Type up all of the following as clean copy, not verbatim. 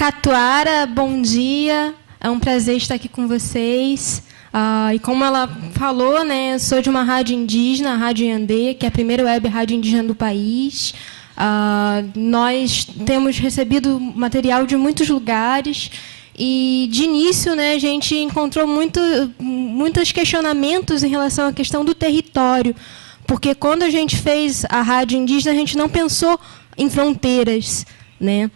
Catuara, bom dia. É um prazer estar aqui com vocês. E como ela falou, né, eu sou de uma rádio indígena, a Rádio Yandê, que é a primeira web rádio indígena do país. Nós temos recebido material de muitos lugares e, de início, né, a gente encontrou muitos questionamentos em relação à questão do território, porque quando a gente fez a rádio indígena, a gente não pensou em fronteiras, né?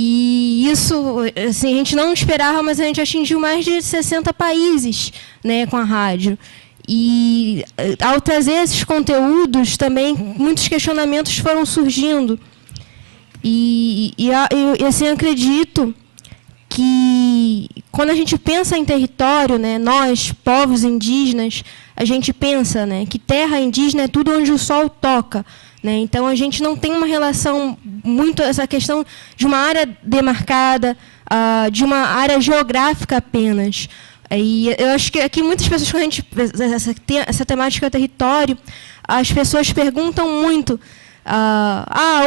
E isso, assim, a gente não esperava, mas a gente atingiu mais de 60 países, né, com a rádio. E, ao trazer esses conteúdos, também muitos questionamentos foram surgindo. E assim, eu acredito que, quando a gente pensa em território, né, nós, povos indígenas, a gente pensa, né, que terra indígena é tudo onde o sol toca. Né? Então, a gente não tem uma relação muito essa questão de uma área demarcada, de uma área geográfica apenas. E eu acho que aqui muitas pessoas, quando a gente essa temática território, as pessoas perguntam muito,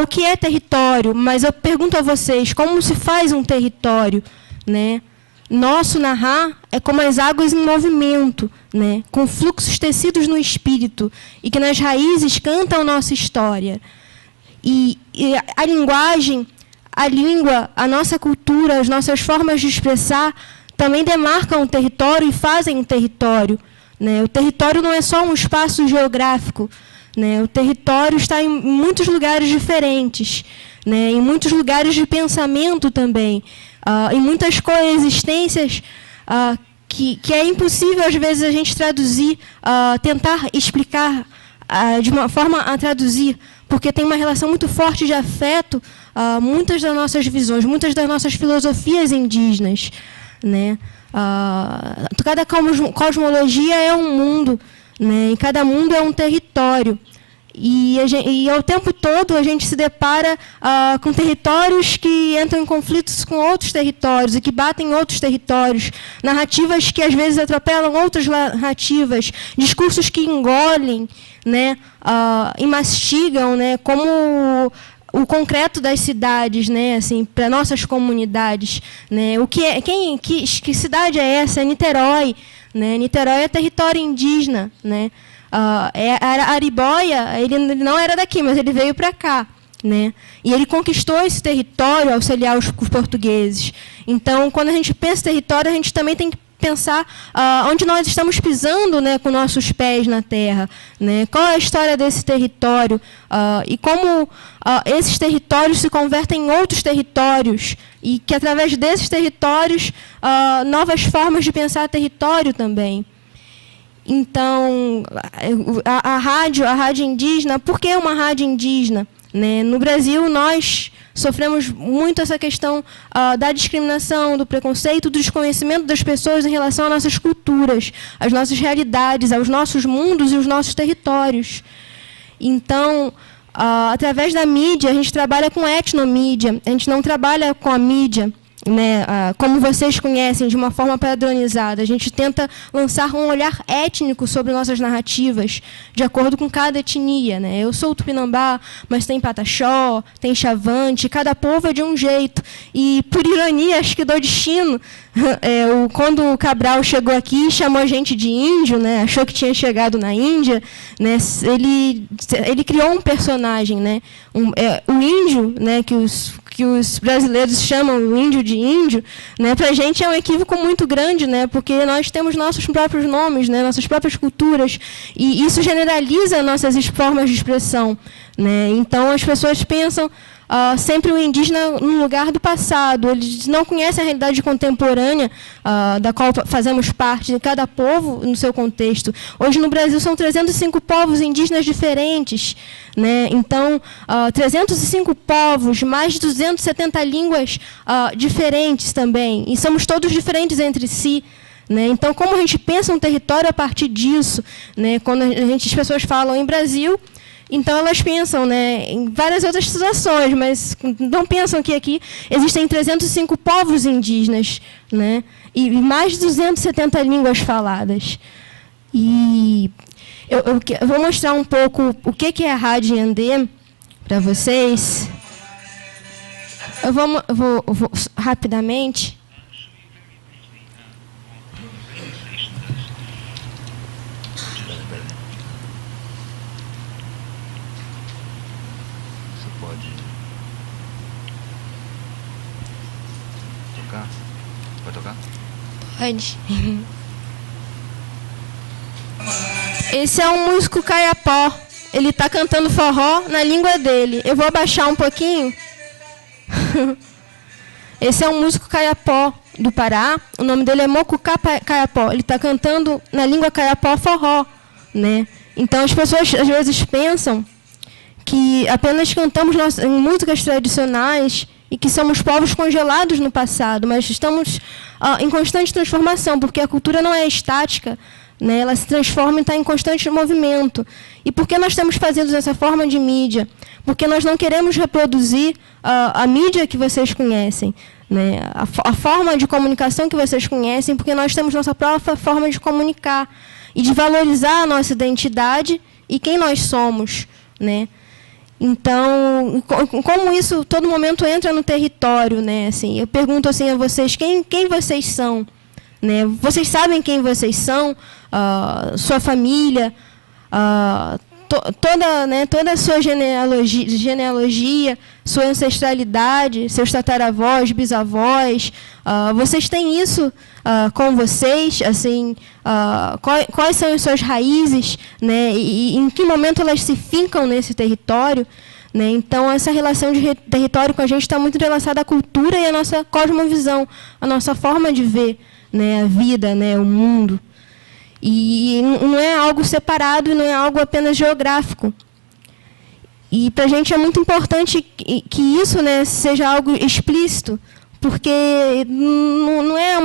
o que é território? Mas eu pergunto a vocês, como se faz um território? Né? Nosso narrar é como as águas em movimento, né, com fluxos tecidos no espírito, e que nas raízes cantam nossa história. E a linguagem, a língua, a nossa cultura, as nossas formas de expressar também demarcam o território e fazem o território. Né? O território não é só um espaço geográfico. Né? O território está em muitos lugares diferentes, né? Em muitos lugares de pensamento também. Em muitas coexistências que é impossível, às vezes, a gente traduzir, tentar explicar de uma forma a traduzir, porque tem uma relação muito forte de afeto, muitas das nossas visões, muitas das nossas filosofias indígenas. Né? Cada cosmologia é um mundo, né? E cada mundo é um território. E ao tempo todo a gente se depara com territórios que entram em conflitos com outros territórios e que batem em outros territórios, narrativas que às vezes atropelam outras narrativas, discursos que engolem, né, e mastigam, né, como o concreto das cidades, né, assim, para nossas comunidades, né. Que cidade é essa? É Niterói, né? Niterói é território indígena, né? A Aribóia, ele não era daqui, mas ele veio para cá, né? E ele conquistou esse território ao auxiliar os portugueses. Então, quando a gente pensa em território, a gente também tem que pensar onde nós estamos pisando, né, com nossos pés na terra. Né? Qual é a história desse território? E como esses territórios se convertem em outros territórios. E que, através desses territórios, novas formas de pensar território também. Então, a rádio indígena, por que uma rádio indígena? Né? No Brasil, nós sofremos muito essa questão da discriminação, do preconceito, do desconhecimento das pessoas em relação às nossas culturas, às nossas realidades, aos nossos mundos e os nossos territórios. Então, através da mídia, a gente trabalha com etnomídia, a gente não trabalha com a mídia, né, como vocês conhecem, de uma forma padronizada. A gente tenta lançar um olhar étnico sobre nossas narrativas, de acordo com cada etnia. Né? Eu sou tupinambá, mas tem pataxó, tem chavante, cada povo é de um jeito. E, por ironia, acho que do destino, quando o Cabral chegou aqui e chamou a gente de índio, né, achou que tinha chegado na Índia, né, ele criou um personagem, né, o índio, né, que os brasileiros chamam o índio de índio, né, para a gente é um equívoco muito grande, né, porque nós temos nossos próprios nomes, né, nossas próprias culturas, e isso generaliza nossas formas de expressão. Né. Então, as pessoas pensam sempre o indígena no lugar do passado. Eles não conhecem a realidade contemporânea da qual fazemos parte, de cada povo no seu contexto. Hoje, no Brasil, são 305 povos indígenas diferentes. Né? Então, 305 povos, mais de 270 línguas diferentes também. E somos todos diferentes entre si. Né? Então, como a gente pensa um território a partir disso? Né? Quando as pessoas falam em Brasil, então elas pensam, né, em várias outras situações, mas não pensam que aqui existem 305 povos indígenas, né, e mais de 270 línguas faladas. E eu vou mostrar um pouco o que é a Rádio Yandê para vocês. Eu vou rapidamente. Você pode tocar? Vai tocar? Pode. Esse é um músico caiapó. Ele está cantando forró na língua dele. Eu vou abaixar um pouquinho. Esse é um músico caiapó do Pará. O nome dele é Mocucá Caiapó. Ele está cantando na língua caiapó forró, né? Então as pessoas às vezes pensam que apenas cantamos em músicas tradicionais e que somos povos congelados no passado, mas estamos em constante transformação, porque a cultura não é estática, né? Ela se transforma e está em constante movimento. E por que nós estamos fazendo essa forma de mídia? Porque nós não queremos reproduzir a mídia que vocês conhecem, né? A forma de comunicação que vocês conhecem, porque nós temos nossa própria forma de comunicar e de valorizar a nossa identidade e quem nós somos, né? Então, como isso todo momento entra no território, né? Assim, eu pergunto assim a vocês, quem vocês são? Né? Vocês sabem quem vocês são? Sua família, toda a sua genealogia, sua ancestralidade, seus tataravós, bisavós, vocês têm isso com vocês? Assim, quais são as suas raízes, né? E em que momento elas se fincam nesse território? Né? Então, essa relação de território com a gente está muito relacionada à cultura e à nossa cosmovisão, à nossa forma de ver, né, a vida, né, o mundo. E não é algo separado e não é algo apenas geográfico. E para a gente é muito importante que isso, né, seja algo explícito, porque não é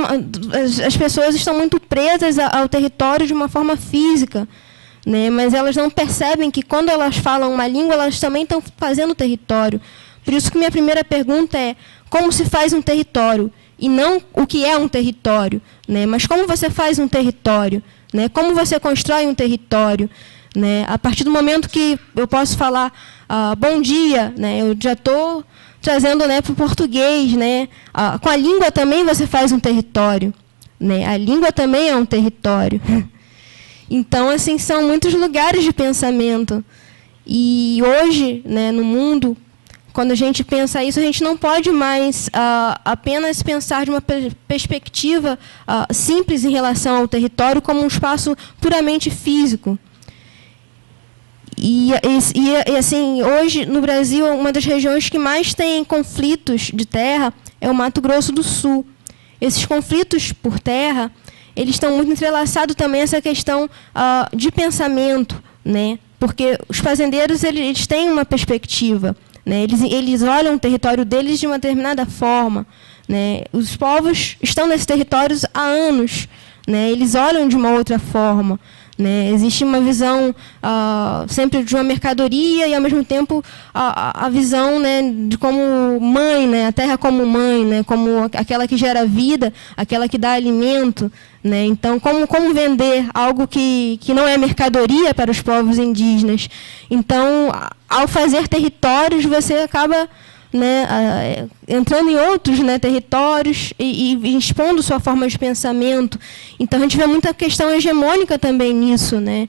as pessoas estão muito presas ao território de uma forma física, né, mas elas não percebem que quando elas falam uma língua, elas também estão fazendo território. Por isso que minha primeira pergunta é: como se faz um território? E não o que é um território, né? Mas como você faz um território, né? Como você constrói um território, né? A partir do momento que eu posso falar bom dia, né? Eu já estou trazendo, né, para o português, né? Com a língua também você faz um território, né? A língua também é um território. Então, assim, são muitos lugares de pensamento. E hoje, né, no mundo, quando a gente pensa isso, a gente não pode mais apenas pensar de uma perspectiva simples em relação ao território como um espaço puramente físico. E assim, hoje, no Brasil, uma das regiões que mais tem conflitos de terra é o Mato Grosso do Sul. Esses conflitos por terra, eles estão muito entrelaçados também a essa questão de pensamento, né? Porque os fazendeiros eles têm uma perspectiva, né? Eles olham o território deles de uma determinada forma, né? Os povos estão nesses territórios há anos, né? Eles olham de uma outra forma, né? Existe uma visão sempre de uma mercadoria e, ao mesmo tempo, a visão, né, de como mãe, né? A terra como mãe, né? Como aquela que gera vida, aquela que dá alimento, né? Então, como vender algo que não é mercadoria para os povos indígenas? Então, ao fazer territórios, você acaba, né, entrando em outros, né, territórios e expondo sua forma de pensamento. Então, a gente vê muita questão hegemônica também nisso, né?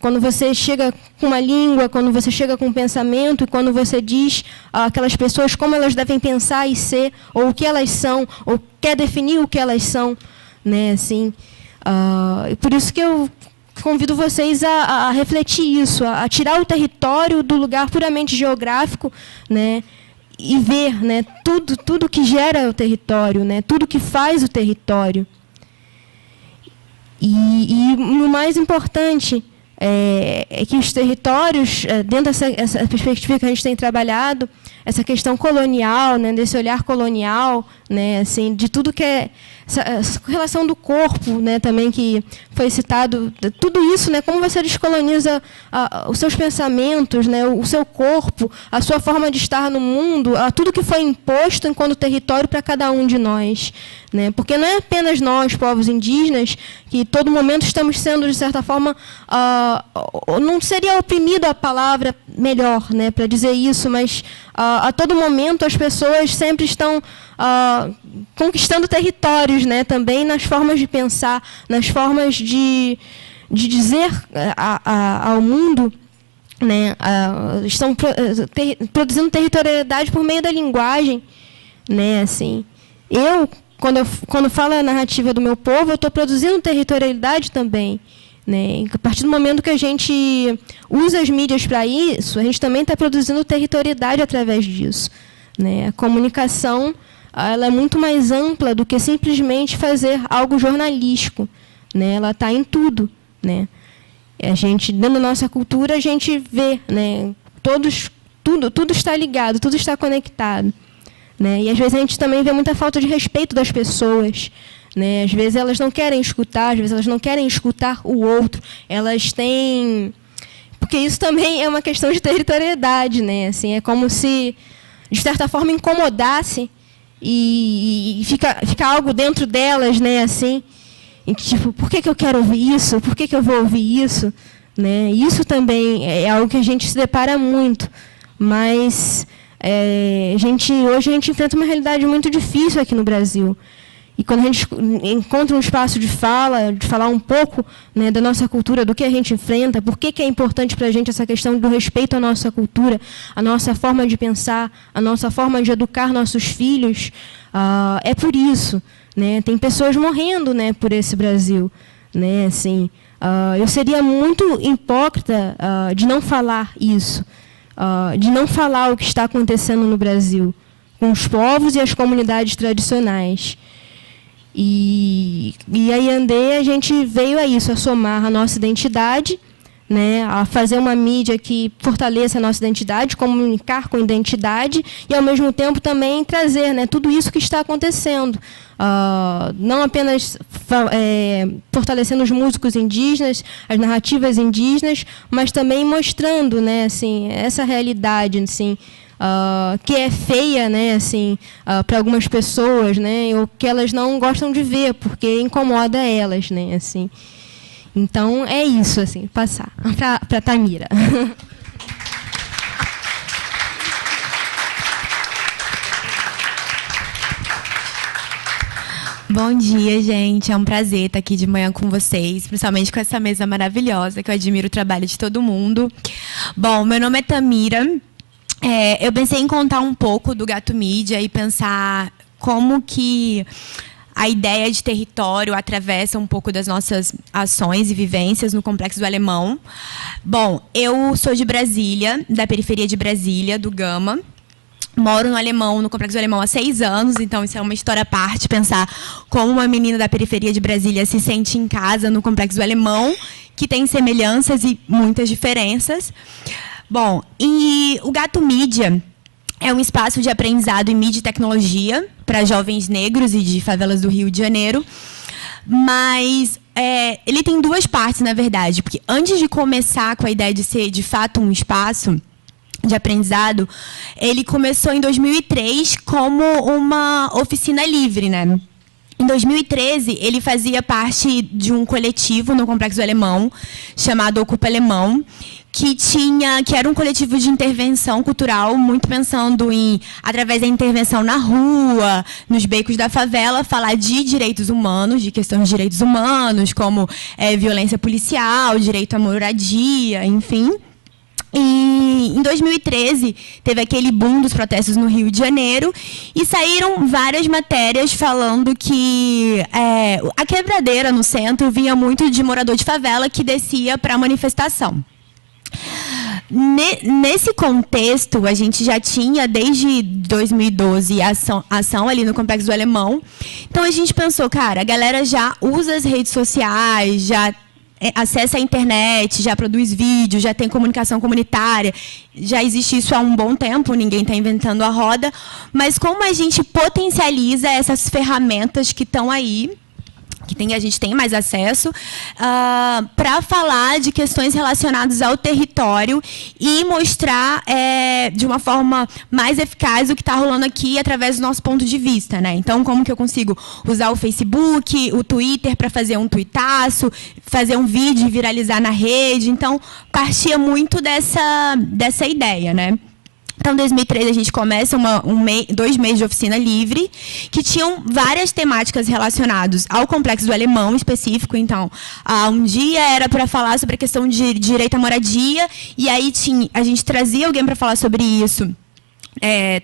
Quando você chega com uma língua, quando você chega com um pensamento, e quando você diz aquelas pessoas como elas devem pensar e ser, ou o que elas são, ou quer definir o que elas são, né? Assim, por isso que eu convido vocês a refletir isso, a tirar o território do lugar puramente geográfico, né, e ver, né, tudo que gera o território, né, tudo que faz o território. E o mais importante é que os territórios, dentro dessa perspectiva que a gente tem trabalhado, essa questão colonial, né, desse olhar colonial, né, assim, de tudo que é essa relação do corpo, né, também que foi citado, tudo isso, né, como você descoloniza os seus pensamentos, né, o seu corpo, a sua forma de estar no mundo, tudo que foi imposto enquanto território para cada um de nós, né, porque não é apenas nós, povos indígenas, que todo momento estamos sendo, de certa forma, não seria oprimido a palavra, melhor, né, para dizer isso, mas a todo momento as pessoas sempre estão conquistando territórios, né, também nas formas de pensar, nas formas de dizer ao mundo, né, estão produzindo territorialidade por meio da linguagem, né, assim. Quando falo a narrativa do meu povo, eu estou produzindo territorialidade também, né. A partir do momento que a gente usa as mídias para isso, a gente também está produzindo territorialidade através disso, né. A comunicação, ela é muito mais ampla do que simplesmente fazer algo jornalístico, né. Ela está em tudo, né. A gente, dentro da nossa cultura, a gente vê, né, tudo está ligado, tudo está conectado, né? E às vezes a gente também vê muita falta de respeito das pessoas, né? Às vezes elas não querem escutar, às vezes elas não querem escutar o outro. Elas têm, porque isso também é uma questão de territorialidade, né? Assim, é como se de certa forma incomodasse e fica algo dentro delas, né? Assim, em que, tipo, por que eu quero ouvir isso? Por que eu vou ouvir isso? Né? Isso também é algo que a gente se depara muito, mas hoje a gente enfrenta uma realidade muito difícil aqui no Brasil. E quando a gente encontra um espaço de falar um pouco, né, da nossa cultura, do que a gente enfrenta, por que é importante para a gente essa questão do respeito à nossa cultura, a nossa forma de pensar, a nossa forma de educar nossos filhos, é por isso. Né? Tem pessoas morrendo, né, por esse Brasil. Né? Assim, eu seria muito hipócrita de não falar isso, de não falar o que está acontecendo no Brasil, com os povos e as comunidades tradicionais. E a Yandê, a gente veio a isso, a somar a nossa identidade, né, a fazer uma mídia que fortaleça a nossa identidade, comunicar com identidade e, ao mesmo tempo, também trazer, né, tudo isso que está acontecendo. Não apenas fortalecendo os músicos indígenas, as narrativas indígenas, mas também mostrando, né, assim, essa realidade, assim, que é feia, né, assim, para algumas pessoas, né, ou que elas não gostam de ver, porque incomoda elas, né, assim. Então, é isso, assim, passar para a Tamira. Bom dia, gente. É um prazer estar aqui de manhã com vocês, principalmente com essa mesa maravilhosa, que eu admiro o trabalho de todo mundo. Bom, meu nome é Tamira. Eu pensei em contar um pouco do Gato Mídia e pensar como que a ideia de território atravessa um pouco das nossas ações e vivências no Complexo do Alemão. Bom, eu sou de Brasília, da periferia de Brasília, do Gama. Moro no Alemão, no Complexo do Alemão há 6 anos, então isso é uma história à parte, pensar como uma menina da periferia de Brasília se sente em casa no Complexo do Alemão, que tem semelhanças e muitas diferenças. Bom, e o Gato Mídia é um espaço de aprendizado em mídia e tecnologia para jovens negros e de favelas do Rio de Janeiro, mas ele tem 2 partes, na verdade, porque antes de começar com a ideia de ser, de fato, um espaço de aprendizado, ele começou em 2003 como uma oficina livre, né? Em 2013, ele fazia parte de um coletivo no Complexo do Alemão, chamado Ocupa Alemão, que era um coletivo de intervenção cultural, muito pensando em, através da intervenção na rua, nos becos da favela, falar de direitos humanos, de questões de direitos humanos, como violência policial, direito à moradia, enfim. E em 2013, teve aquele boom dos protestos no Rio de Janeiro e saíram várias matérias falando que a quebradeira no centro vinha muito de morador de favela que descia para a manifestação. Nesse contexto, a gente já tinha, desde 2012, ação ali no Complexo do Alemão. Então, a gente pensou, cara, a galera já usa as redes sociais, já acessa a internet, já produz vídeo, já tem comunicação comunitária, já existe isso há um bom tempo, ninguém está inventando a roda, mas como a gente potencializa essas ferramentas que estão aí a gente tem mais acesso, para falar de questões relacionadas ao território e mostrar de uma forma mais eficaz o que está rolando aqui através do nosso ponto de vista, né? Então, como que eu consigo usar o Facebook, o Twitter para fazer um tuitaço, fazer um vídeo e viralizar na rede. Então, partia muito dessa ideia, né? Então, em 2003, a gente começa 2 meses de oficina livre, que tinham várias temáticas relacionadas ao Complexo do Alemão específico. Então, um dia era para falar sobre a questão de direito à moradia, e aí a gente trazia alguém para falar sobre isso,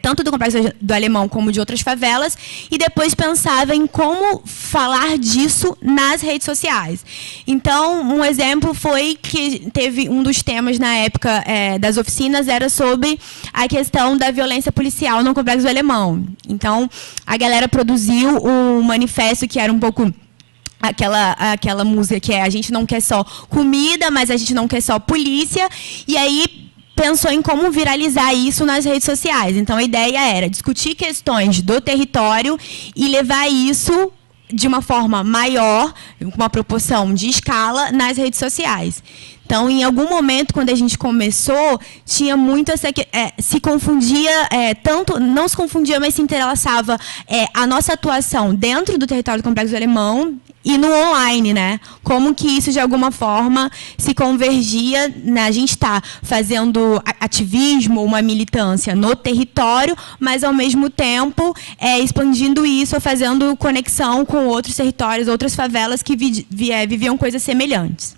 tanto do Complexo do Alemão como de outras favelas, e depois pensava em como falar disso nas redes sociais. Então, um exemplo foi que teve um dos temas na época das oficinas era sobre a questão da violência policial no Complexo do Alemão. Então, a galera produziu um manifesto que era um pouco aquela música que a gente não quer só comida, mas a gente não quer só polícia, e aí pensou em como viralizar isso nas redes sociais. Então, a ideia era discutir questões do território e levar isso de uma forma maior, com uma proporção de escala, nas redes sociais. Então, em algum momento, quando a gente começou, tinha muito se confundia, não se confundia, mas se entrelaçava a nossa atuação dentro do território do Complexo do Alemão e no online, né? Como que isso, de alguma forma, se convergia, né? A gente está fazendo ativismo, uma militância no território, mas, ao mesmo tempo, expandindo isso, fazendo conexão com outros territórios, outras favelas que viviam coisas semelhantes.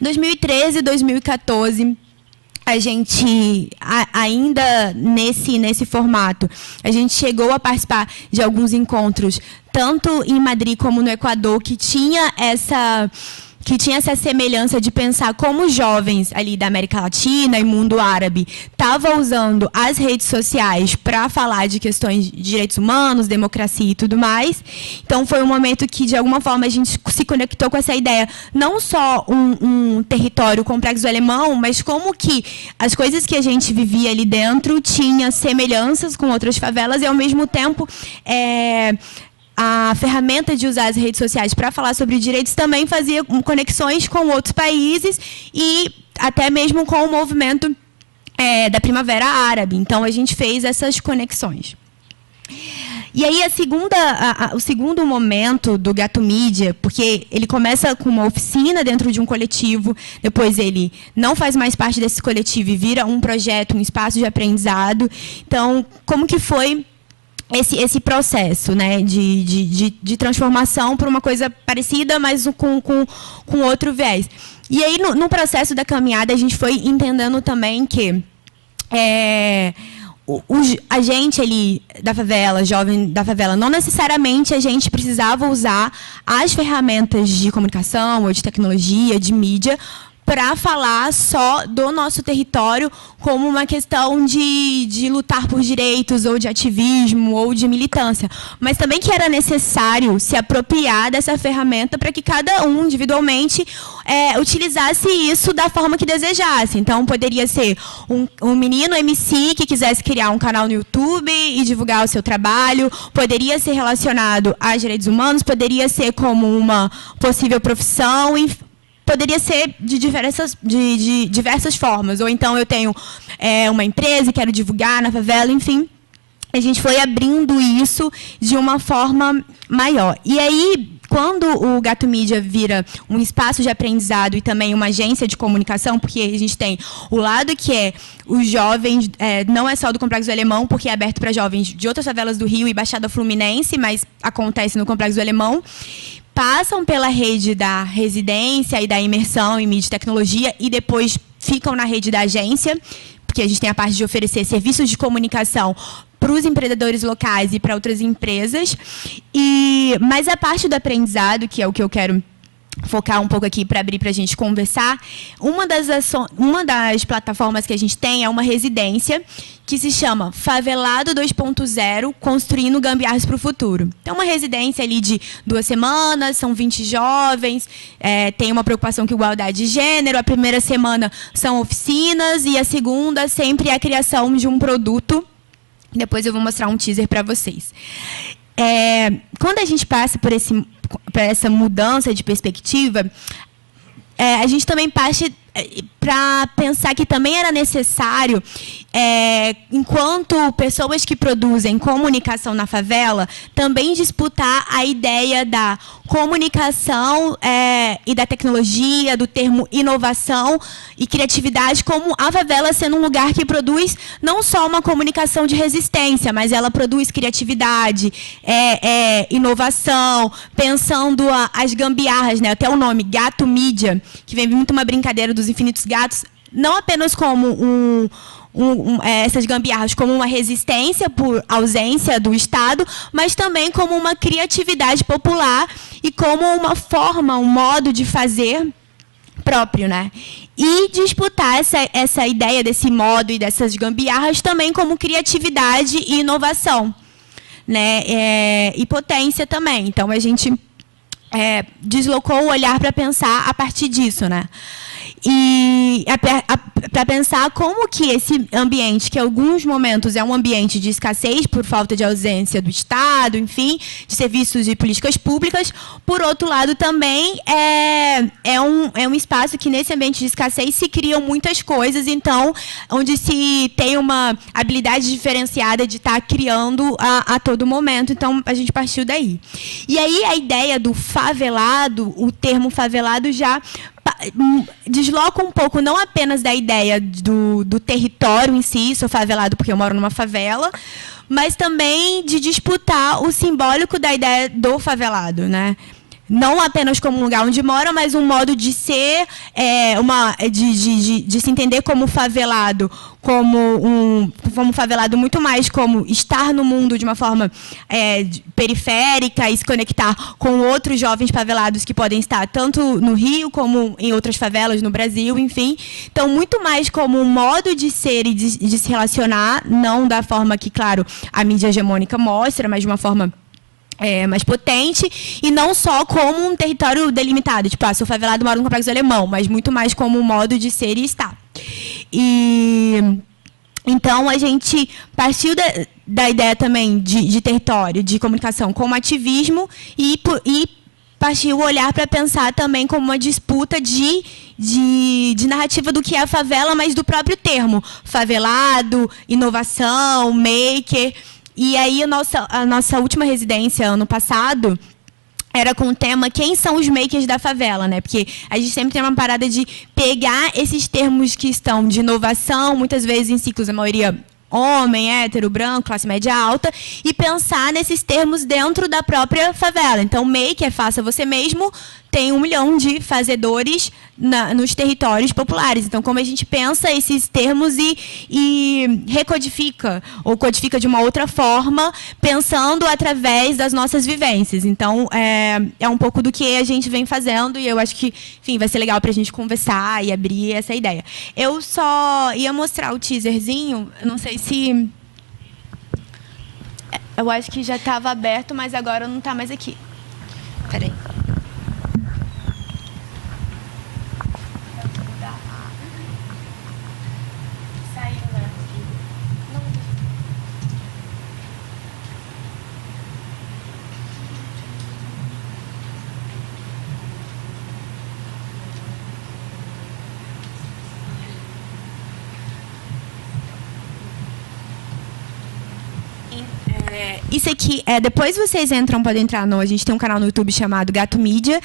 2013 e 2014... a gente, ainda nesse formato, a gente chegou a participar de alguns encontros, tanto em Madrid como no Equador, que tinha essa semelhança de pensar como jovens ali da América Latina e mundo árabe estavam usando as redes sociais para falar de questões de direitos humanos, democracia e tudo mais. Então, foi um momento que, de alguma forma, a gente se conectou com essa ideia, não só um território complexo do alemão, mas como que as coisas que a gente vivia ali dentro tinha semelhanças com outras favelas e, ao mesmo tempo, a ferramenta de usar as redes sociais para falar sobre direitos também fazia conexões com outros países e até mesmo com o movimento da Primavera Árabe. Então, a gente fez essas conexões. E aí, o segundo momento do Gato Mídia, porque ele começa com uma oficina dentro de um coletivo, depois ele não faz mais parte desse coletivo e vira um projeto, um espaço de aprendizado. Então, como que foi esse processo, né, de transformação para uma coisa parecida, mas com outro viés? E aí, no processo da caminhada, a gente foi entendendo também que a gente ali da favela, jovem da favela, não necessariamente a gente precisava usar as ferramentas de comunicação ou de tecnologia, de mídia, para falar só do nosso território como uma questão de lutar por direitos, ou de ativismo, ou de militância. Mas também que era necessário se apropriar dessa ferramenta para que cada um, individualmente, utilizasse isso da forma que desejasse. Então, poderia ser um menino MC que quisesse criar um canal no YouTube e divulgar o seu trabalho, poderia ser relacionado a direitos humanos, poderia ser como uma possível profissão, enfim. Poderia ser de diversas formas. Ou então eu tenho uma empresa e quero divulgar na favela, enfim. A gente foi abrindo isso de uma forma maior. E aí, quando o Gato Mídia vira um espaço de aprendizado e também uma agência de comunicação, porque a gente tem o lado que é os jovens, não é só do Complexo do Alemão, porque é aberto para jovens de outras favelas do Rio e Baixada Fluminense, mas acontece no Complexo do Alemão, passam pela rede da residência e da imersão em mídia e tecnologia e depois ficam na rede da agência, porque a gente tem a parte de oferecer serviços de comunicação para os empreendedores locais e para outras empresas. Mas a parte do aprendizado, que é o que eu quero focar um pouco aqui para abrir para a gente conversar, uma das plataformas que a gente tem é uma residência que se chama Favelado 2.0, Construindo Gambiarras para o Futuro. Então, uma residência ali de 2 semanas, são 20 jovens, tem uma preocupação com igualdade de gênero, a primeira semana são oficinas e a segunda sempre é a criação de um produto. Depois eu vou mostrar um teaser para vocês. quando a gente passa por essa mudança de perspectiva, a gente também passa para pensar que também era necessário, enquanto pessoas que produzem comunicação na favela, também disputar a ideia da comunicação e da tecnologia, do termo inovação e criatividade, como a favela sendo um lugar que produz não só uma comunicação de resistência, mas ela produz criatividade, inovação, pensando as gambiarras, né? Até o nome, Gato Mídia, que vem muito uma brincadeira dos infinitos gatos, não apenas como essas gambiarras como uma resistência por ausência do Estado, mas também como uma criatividade popular e como uma forma, um modo de fazer próprio, né? E disputar essa ideia desse modo e dessas gambiarras também como criatividade e inovação, né? E potência também. Então, a gente deslocou o olhar para pensar a partir disso, né? E para pensar como que esse ambiente, que em alguns momentos é um ambiente de escassez por falta de ausência do Estado, enfim, de serviços e políticas públicas, por outro lado também é um espaço que nesse ambiente de escassez se criam muitas coisas, então, onde se tem uma habilidade diferenciada de estar criando a todo momento, então a gente partiu daí. E aí a ideia do favelado, o termo favelado já desloca um pouco não apenas da ideia do território em si, sou favelado porque eu moro numa favela, mas também de disputar o simbólico da ideia do favelado, né? Não apenas como um lugar onde mora, mas um modo de ser, de se entender como favelado, como favelado muito mais como estar no mundo de uma forma periférica e se conectar com outros jovens favelados que podem estar tanto no Rio como em outras favelas no Brasil, enfim. Então, muito mais como um modo de ser e de se relacionar, não da forma que, claro, a mídia hegemônica mostra, mas de uma forma mais potente, e não só como um território delimitado, tipo, sou favelado, moro no Complexo Alemão, mas muito mais como um modo de ser e estar. E então a gente partiu da ideia também de território, de comunicação como ativismo, e partiu o olhar para pensar também como uma disputa de narrativa do que é a favela, mas do próprio termo, favelado, inovação, maker. E aí a nossa última residência, ano passado, era com o tema quem são os makers da favela, né? Porque a gente sempre tem uma parada de pegar esses termos que estão de inovação, muitas vezes em ciclos, a maioria homem, hétero, branco, classe média alta, e pensar nesses termos dentro da própria favela. Então, maker, faça você mesmo, tem 1 milhão de fazedores nos territórios populares. Então, como a gente pensa esses termos e recodifica, ou codifica de uma outra forma, pensando através das nossas vivências. Então, é um pouco do que a gente vem fazendo, e eu acho que, enfim, vai ser legal para a gente conversar e abrir essa ideia. Eu só ia mostrar o teaserzinho, eu não sei se... Eu acho que já estava aberto, mas agora não está mais aqui. Espera aí. Isso aqui, depois vocês podem entrar a gente tem um canal no YouTube chamado Gato Mídia,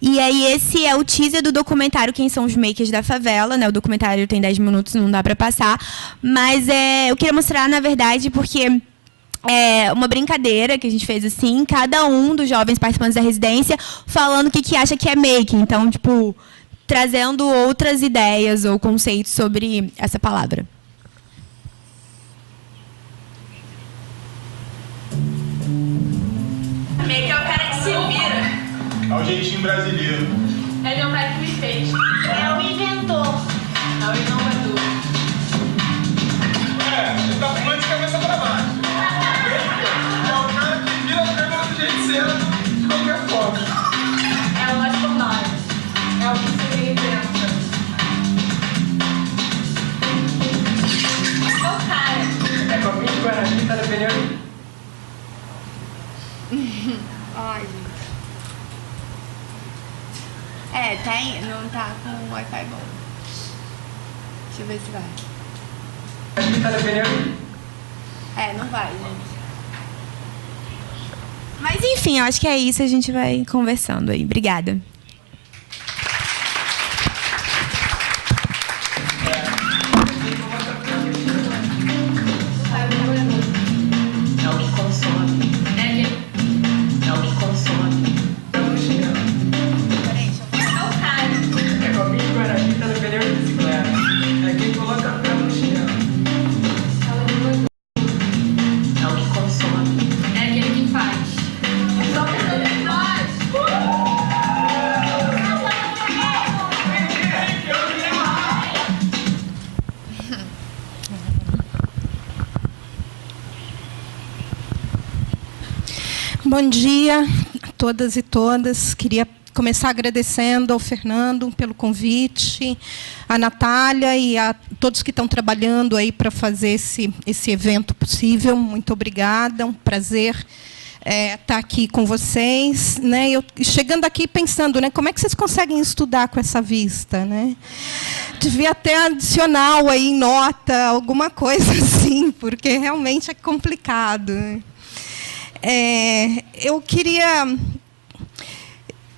e aí esse é o teaser do documentário Quem São os Makers da Favela, né? O documentário tem 10 minutos, não dá para passar, mas eu queria mostrar, na verdade, porque uma brincadeira que a gente fez assim, cada um dos jovens participantes da residência falando o que acha que é making, então, tipo, trazendo outras ideias ou conceitos sobre essa palavra. Maker é o cara que se vira. É o jeitinho brasileiro. Ele é o cara que me fez. É o inventor. É o inovador. Você tá fumando de cabeça pra baixo. É o cara que vira a câmera do jeito certo, de qualquer forma. É o nós por nós. É o que se reinventa. É o cara. É copinho de Guarani, tá na pneu. Tem. Não tá com o Wi-Fi bom. Deixa eu ver se vai. Aqui tá dependendo. Não vai, gente. Mas enfim, eu acho que é isso. A gente vai conversando aí. Obrigada. Bom dia a todas e todas. Queria começar agradecendo ao Fernando pelo convite, a Natália e a todos que estão trabalhando aí para fazer esse evento possível. Muito obrigada, um prazer estar aqui com vocês. Né? Eu chegando aqui pensando, né, como é que vocês conseguem estudar com essa vista? Né? Devia ter adicional aí em nota, alguma coisa assim, porque realmente é complicado.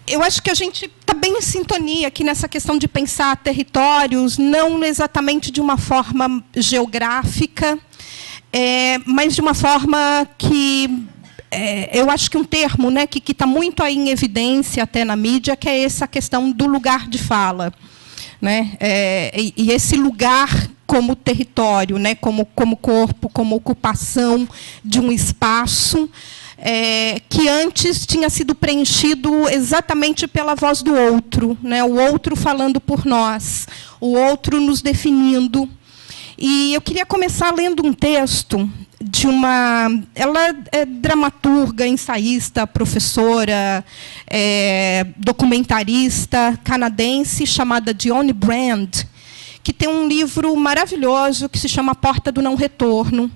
Eu acho que a gente está bem em sintonia aqui nessa questão de pensar territórios, não exatamente de uma forma geográfica, mas de uma forma que eu acho que um termo, né, que está muito aí em evidência até na mídia, que é essa questão do lugar de fala. Né? E esse lugar como território, né? como corpo, como ocupação de um espaço que antes tinha sido preenchido exatamente pela voz do outro, né? O outro falando por nós, o outro nos definindo. E eu queria começar lendo um texto de uma... Ela é dramaturga, ensaísta, professora, documentarista canadense, chamada Dionne Brand, que tem um livro maravilhoso que se chama A Porta do Não Retorno.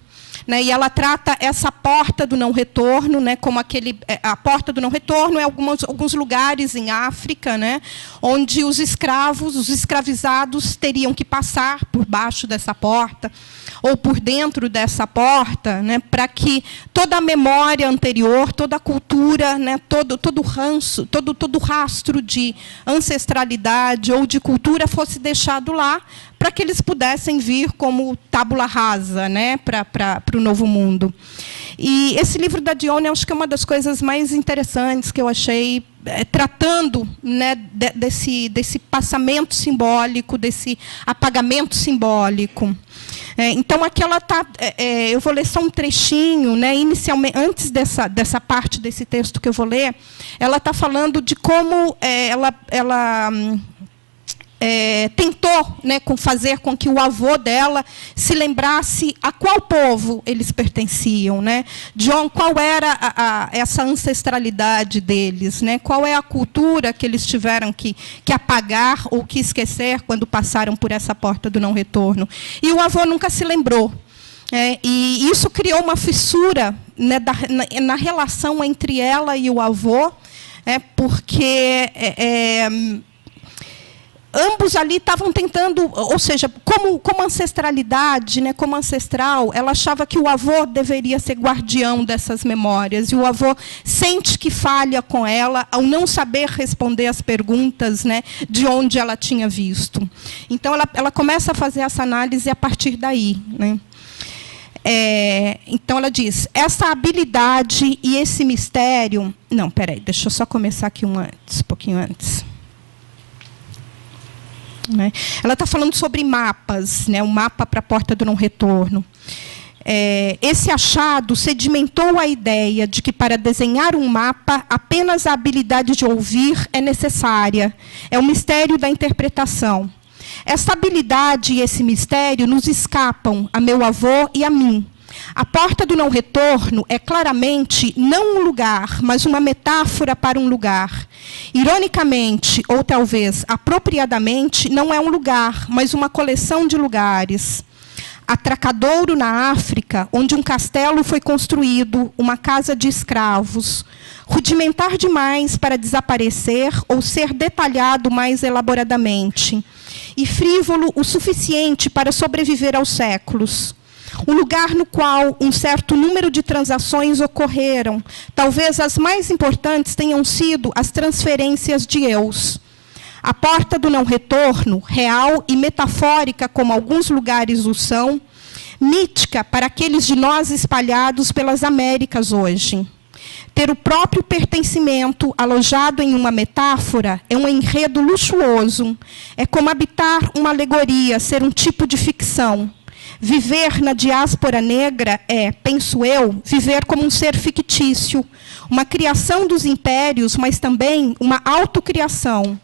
Né, e ela trata essa porta do não retorno, né, como a porta do não retorno é alguns lugares em África, né, onde os escravos, os escravizados teriam que passar por baixo dessa porta ou por dentro dessa porta, né, para que toda a memória anterior, toda a cultura, né, todo ranço, todo rastro de ancestralidade ou de cultura fosse deixado lá, para que eles pudessem vir como tábula rasa, né, para o novo mundo. E esse livro da Dionne, acho que é uma das coisas mais interessantes que eu achei, tratando, né, desse passamento simbólico, desse apagamento simbólico. Então, aqui ela está... eu vou ler só um trechinho. Né, inicialmente, antes dessa parte desse texto que eu vou ler, ela está falando de como ela tentou, né, fazer com que o avô dela se lembrasse a qual povo eles pertenciam, né? Qual era essa ancestralidade deles, né? Qual é a cultura que eles tiveram que apagar ou que esquecer quando passaram por essa porta do não retorno. E o avô nunca se lembrou. E isso criou uma fissura, né, na relação entre ela e o avô, porque... ambos ali estavam tentando, ou seja, como ancestralidade, né, como ancestral, ela achava que o avô deveria ser guardião dessas memórias. E o avô sente que falha com ela ao não saber responder as perguntas, né, de onde ela tinha visto. Então, ela começa a fazer essa análise a partir daí. Né? Então, ela diz, essa habilidade e esse mistério... Não, peraí, deixa eu só começar aqui um pouquinho antes. Né? Ela está falando sobre mapas, né? Um mapa para a porta do não retorno. Esse achado sedimentou a ideia de que, para desenhar um mapa, apenas a habilidade de ouvir é necessária. É o mistério da interpretação. Essa habilidade e esse mistério nos escapam a meu avô e a mim. A porta do não retorno é claramente não um lugar, mas uma metáfora para um lugar. Ironicamente, ou talvez apropriadamente, não é um lugar, mas uma coleção de lugares. Atracadouro, na África, onde um castelo foi construído, uma casa de escravos. rudimentar demais para desaparecer ou ser detalhado mais elaboradamente, e frívolo o suficiente para sobreviver aos séculos. Um lugar no qual um certo número de transações ocorreram. Talvez as mais importantes tenham sido as transferências de eus. A porta do não-retorno, real e metafórica, como alguns lugares o são, mítica para aqueles de nós espalhados pelas Américas hoje. Ter o próprio pertencimento alojado em uma metáfora é um enredo luxuoso. É como habitar uma alegoria, ser um tipo de ficção. Viver na diáspora negra é, penso eu, viver como um ser fictício, uma criação dos impérios, mas também uma autocriação.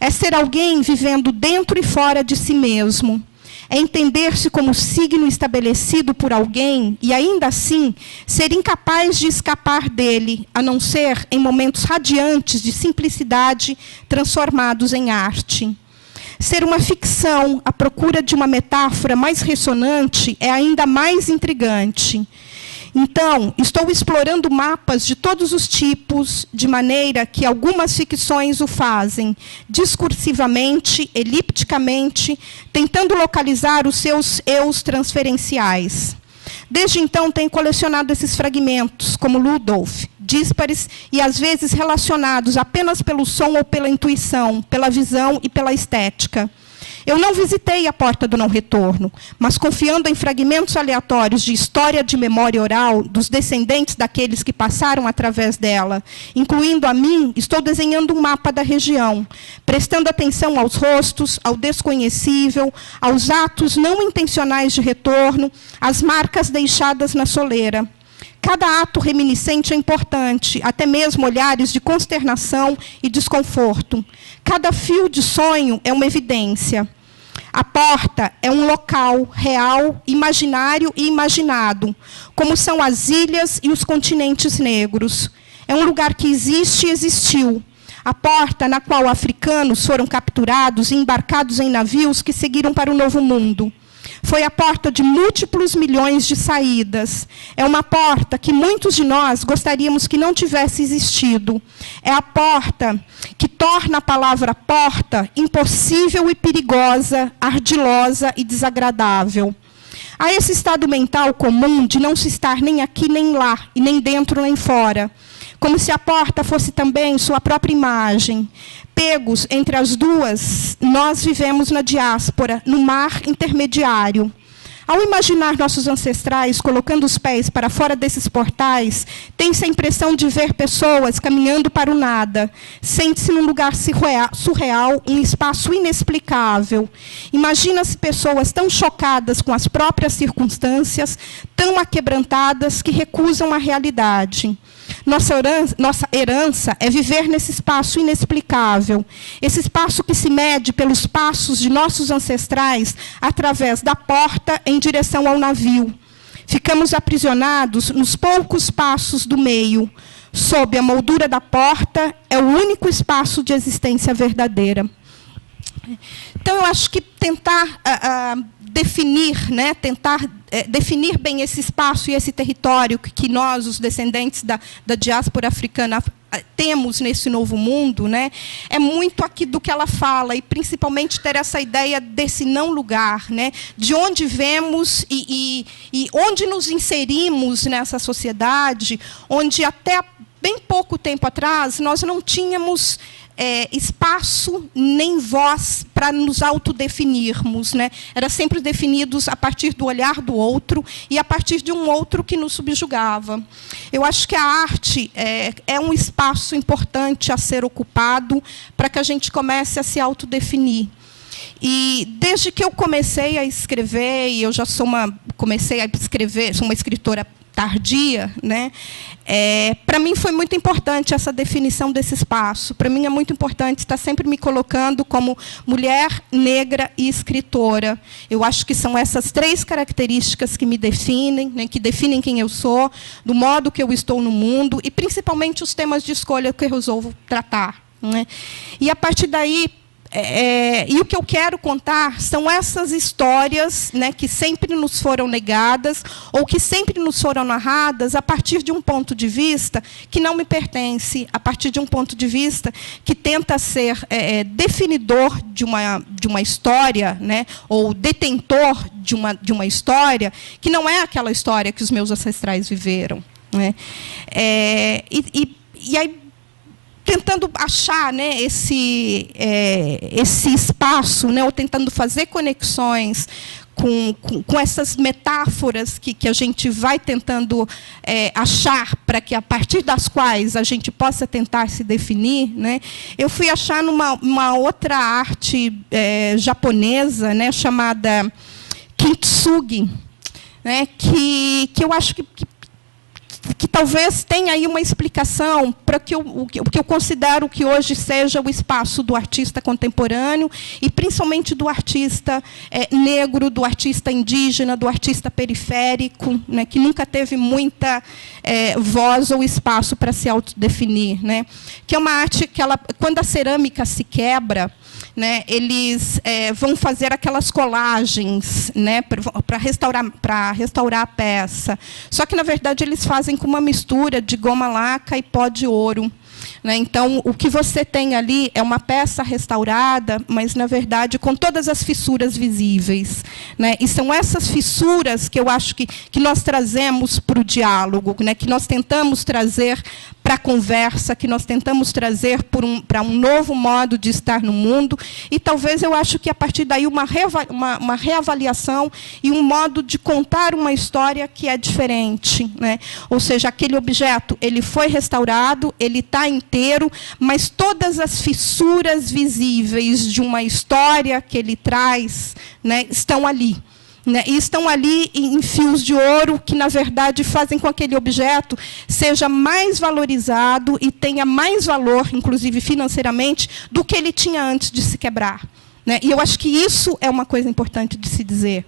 É ser alguém vivendo dentro e fora de si mesmo. É entender-se como signo estabelecido por alguém e, ainda assim, ser incapaz de escapar dele, a não ser em momentos radiantes de simplicidade transformados em arte. Ser uma ficção à procura de uma metáfora mais ressonante é ainda mais intrigante. Então, estou explorando mapas de todos os tipos, de maneira que algumas ficções o fazem, discursivamente, elipticamente, tentando localizar os seus eus transferenciais. Desde então, tenho colecionado esses fragmentos, como Ludolf, díspares e, às vezes, relacionados apenas pelo som ou pela intuição, pela visão e pela estética. Eu não visitei a porta do não-retorno, mas, confiando em fragmentos aleatórios de história de memória oral dos descendentes daqueles que passaram através dela, incluindo a mim, estou desenhando um mapa da região, prestando atenção aos rostos, ao desconhecível, aos atos não intencionais de retorno, às marcas deixadas na soleira. Cada ato reminiscente é importante, até mesmo olhares de consternação e desconforto. Cada fio de sonho é uma evidência. A porta é um local real, imaginário e imaginado, como são as ilhas e os continentes negros. É um lugar que existe e existiu. A porta na qual africanos foram capturados e embarcados em navios que seguiram para o Novo Mundo. Foi a porta de múltiplos milhões de saídas. É uma porta que muitos de nós gostaríamos que não tivesse existido. É a porta que torna a palavra porta impossível e perigosa, ardilosa e desagradável. Há esse estado mental comum de não se estar nem aqui nem lá, e nem dentro nem fora. Como se a porta fosse também sua própria imagem. Pegos entre as duas, nós vivemos na diáspora, no mar intermediário. Ao imaginar nossos ancestrais colocando os pés para fora desses portais, tem-se a impressão de ver pessoas caminhando para o nada. Sente-se num lugar surreal, um espaço inexplicável. Imagina-se pessoas tão chocadas com as próprias circunstâncias, tão aquebrantadas que recusam a realidade. Nossa herança é viver nesse espaço inexplicável, esse espaço que se mede pelos passos de nossos ancestrais através da porta em direção ao navio. Ficamos aprisionados nos poucos passos do meio. Sob a moldura da porta é o único espaço de existência verdadeira. Então, eu acho que tentar definir, né, definir bem esse espaço e esse território que nós, os descendentes da diáspora africana, temos nesse novo mundo, né, é muito aqui do que ela fala, e principalmente ter essa ideia desse não lugar, né, de onde vemos e onde nos inserimos nessa sociedade, onde até bem pouco tempo atrás nós não tínhamos espaço nem voz para nos autodefinirmos, né? Era sempre definidos a partir do olhar do outro e a partir de um outro que nos subjugava. Eu acho que a arte é um espaço importante a ser ocupado para que a gente comece a se autodefinir. E desde que eu comecei a escrever, e eu já comecei a escrever, sou uma escritora tardia, né? Para mim foi muito importante essa definição desse espaço. Para mim é muito importante estar sempre me colocando como mulher negra e escritora. Eu acho que são essas três características que me definem, né, que definem quem eu sou, do modo que eu estou no mundo e principalmente os temas de escolha que eu resolvo tratar, né? E a partir daí E o que eu quero contar são essas histórias, né, que sempre nos foram negadas ou que sempre nos foram narradas a partir de um ponto de vista que não me pertence, a partir de um ponto de vista que tenta ser definidor de uma história, né, ou detentor de uma história que não é aquela história que os meus ancestrais viveram, né? E aí, tentando achar, né, esse espaço, né, ou tentando fazer conexões com essas metáforas que a gente vai tentando achar, para que, a partir das quais a gente possa tentar se definir, né, eu fui achar numa outra arte japonesa, né, chamada Kintsugi, né, que eu acho que talvez tenha aí uma explicação para o que eu considero que hoje seja o espaço do artista contemporâneo e, principalmente, do artista negro, do artista indígena, do artista periférico, né, que nunca teve muita voz ou espaço para se autodefinir, né? Que é uma arte que, quando a cerâmica se quebra, né, eles vão fazer aquelas colagens, né, para restaurar a peça. Só que, na verdade, eles fazem com uma mistura de goma laca e pó de ouro, né? Então, o que você tem ali é uma peça restaurada, mas, na verdade, com todas as fissuras visíveis, né? E são essas fissuras que eu acho que nós trazemos para o diálogo, né? Que nós tentamos trazer para a conversa, que nós tentamos trazer para um novo modo de estar no mundo. E talvez eu acho que, a partir daí, uma reavaliação e um modo de contar uma história que é diferente, né? Ou seja, aquele objeto ele foi restaurado, ele está inteiro, mas todas as fissuras visíveis de uma história que ele traz, né, estão ali. Né, e estão ali em fios de ouro que, na verdade, fazem com que aquele objeto seja mais valorizado e tenha mais valor, inclusive financeiramente, do que ele tinha antes de se quebrar. Né? E eu acho que isso é uma coisa importante de se dizer.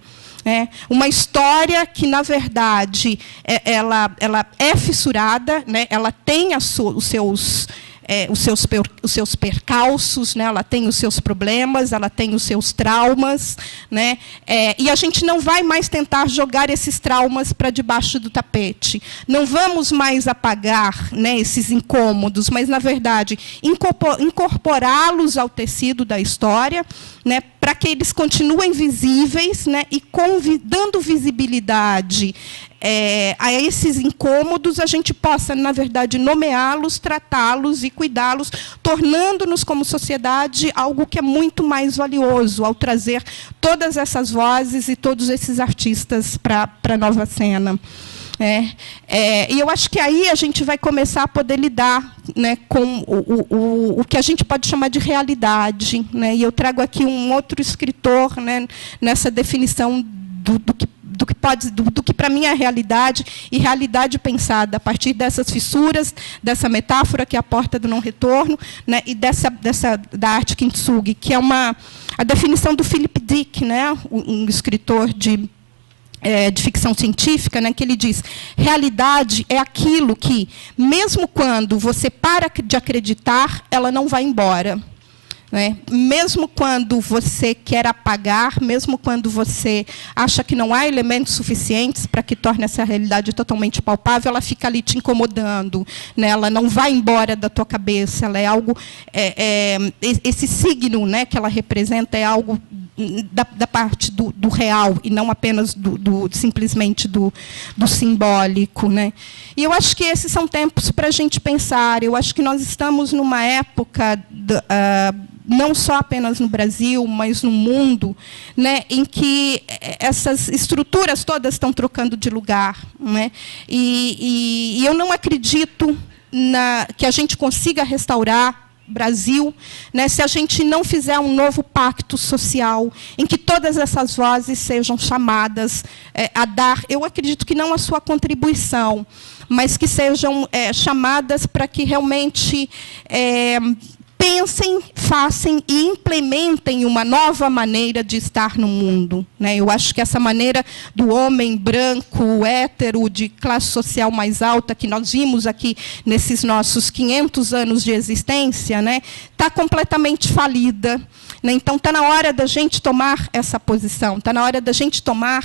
Uma história que, na verdade, ela é fissurada, né? Ela tem os seus percalços, né? Ela tem os seus problemas, ela tem os seus traumas, né? E a gente não vai mais tentar jogar esses traumas para debaixo do tapete. Não vamos mais apagar, né, esses incômodos, mas, na verdade, incorporá-los ao tecido da história, né, para que eles continuem visíveis, né, e dando visibilidade a esses incômodos, a gente possa, na verdade, nomeá-los, tratá-los e cuidá-los, tornando-nos, como sociedade, algo que é muito mais valioso, ao trazer todas essas vozes e todos esses artistas para a nova cena. E eu acho que aí a gente vai começar a poder lidar, né, com o que a gente pode chamar de realidade. Né? E eu trago aqui um outro escritor, né, nessa definição do que para mim é realidade, e realidade pensada a partir dessas fissuras, dessa metáfora que é a porta do não retorno, né, e da arte Kintsugi, que é a definição do Philip Dick, né, um escritor de ficção científica, né, que ele diz: realidade é aquilo que, mesmo quando você para de acreditar, ela não vai embora. Né? Mesmo quando você quer apagar, mesmo quando você acha que não há elementos suficientes para que torne essa realidade totalmente palpável, ela fica ali te incomodando. Né? Ela não vai embora da tua cabeça. Ela é algo, esse signo, né, que ela representa é algo da parte do real e não apenas simplesmente do simbólico, né? E eu acho que esses são tempos para a gente pensar. Eu acho que nós estamos numa época não só apenas no Brasil, mas no mundo, né, em que essas estruturas todas estão trocando de lugar, né? E eu não acredito que a gente consiga restaurar Brasil, né, se a gente não fizer um novo pacto social em que todas essas vozes sejam chamadas a dar, eu acredito que não a sua contribuição, mas que sejam chamadas para que realmente pensem, façam e implementem uma nova maneira de estar no mundo, né? Eu acho que essa maneira do homem branco, hétero, de classe social mais alta, que nós vimos aqui nesses nossos 500 anos de existência, né, está completamente falida. Né? Então, está na hora da gente tomar essa posição, está na hora da gente tomar